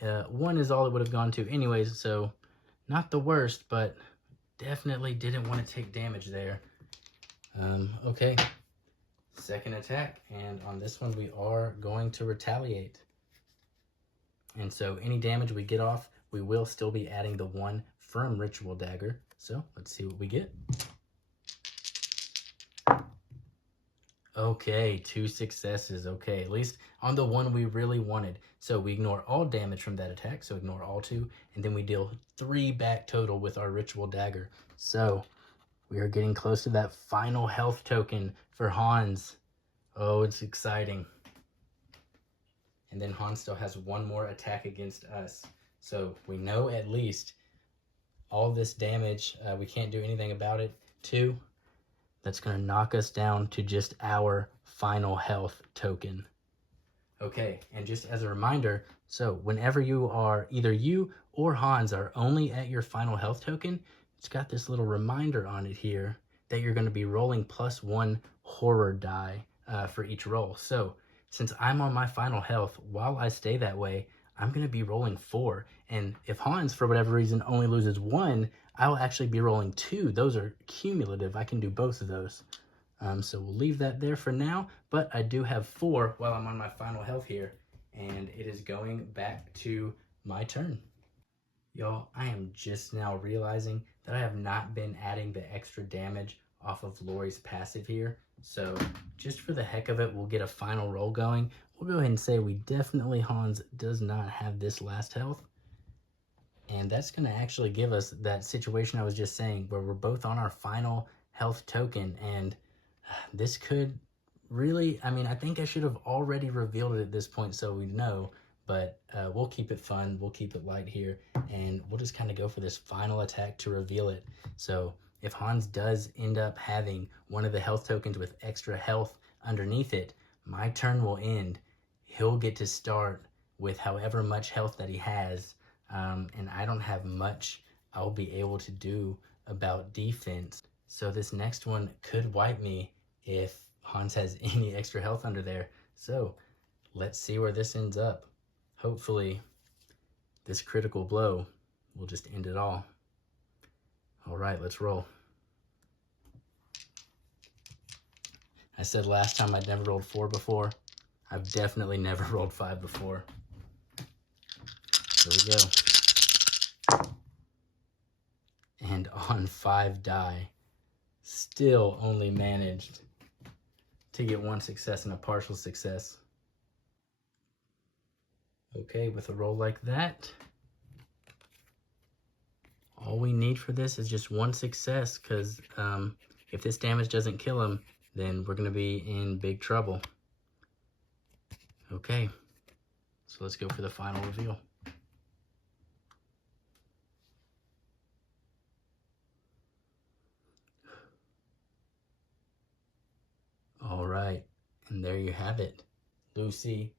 1 is all it would have gone to anyways, so not the worst, but definitely didn't want to take damage there. Okay, second attack, and on this one we are going to retaliate. And so any damage we get off, we will still be adding the 1 from Ritual Dagger. So let's see what we get. Okay, 2 successes. Okay, at least on the one we really wanted. So we ignore all damage from that attack, so ignore all 2, and then we deal 3 back total with our Ritual Dagger. So we are getting close to that final health token for Hans. Oh, it's exciting. And then Hans still has 1 more attack against us. So we know at least all this damage, we can't do anything about it. 2. That's going to knock us down to just our final health token. Okay, and just as a reminder, so whenever you are, either you or Hans are only at your final health token, it's got this little reminder on it here that you're going to be rolling +1 horror die for each roll. So since I'm on my final health, while I stay that way, I'm going to be rolling 4. And if Hans, for whatever reason, only loses 1, I will actually be rolling 2. Those are cumulative. I can do both of those. So we'll leave that there for now. But I do have 4 while I'm on my final health here. And it is going back to my turn. Y'all, I am just now realizing that I have not been adding the extra damage off of Lori's passive here. So just for the heck of it, we'll get a final roll going. We'll go ahead and say we definitely, Hans does not have this last health. And that's going to actually give us that situation I was just saying where we're both on our final health token. And this could really, I mean, I think I should have already revealed it at this point so we know, but we'll keep it fun. We'll keep it light here, and we'll just kind of go for this final attack to reveal it. So if Hans does end up having one of the health tokens with extra health underneath it, my turn will end. He'll get to start with however much health that he has, and I don't have much I'll be able to do about defense. So this next one could wipe me if Hans has any extra health under there. So let's see where this ends up. Hopefully this critical blow will just end it all. All right, let's roll. I said last time I'd never rolled 4 before. I've definitely never rolled 5 before. Here we go. And on 5 die, still only managed to get 1 success and a partial success. Okay, with a roll like that, all we need for this is just 1 success, because if this damage doesn't kill him, then we're going to be in big trouble. Okay, so let's go for the final reveal. All right, and there you have it. Lucy,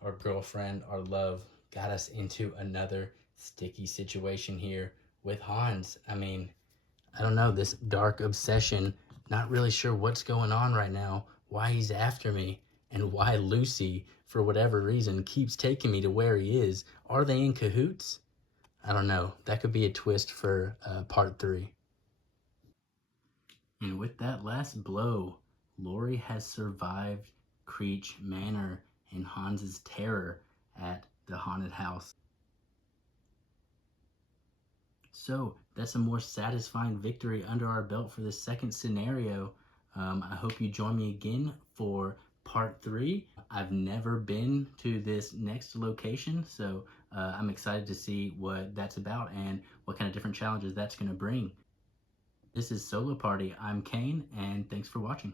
our girlfriend, our love, got us into another sticky situation here with Hans. I mean, I don't know, this dark obsession, not really sure what's going on right now, why he's after me, and why Lucy, for whatever reason, keeps taking me to where he is. Are they in cahoots? I don't know. That could be a twist for part 3. And with that last blow, Lori has survived Creech Manor and Hans's terror at the haunted house. So that's a more satisfying victory under our belt for the second scenario. I hope you join me again for part 3. I've never been to this next location, so I'm excited to see what that's about and what kind of different challenges that's going to bring. This is Solo Party. I'm Kane, and thanks for watching.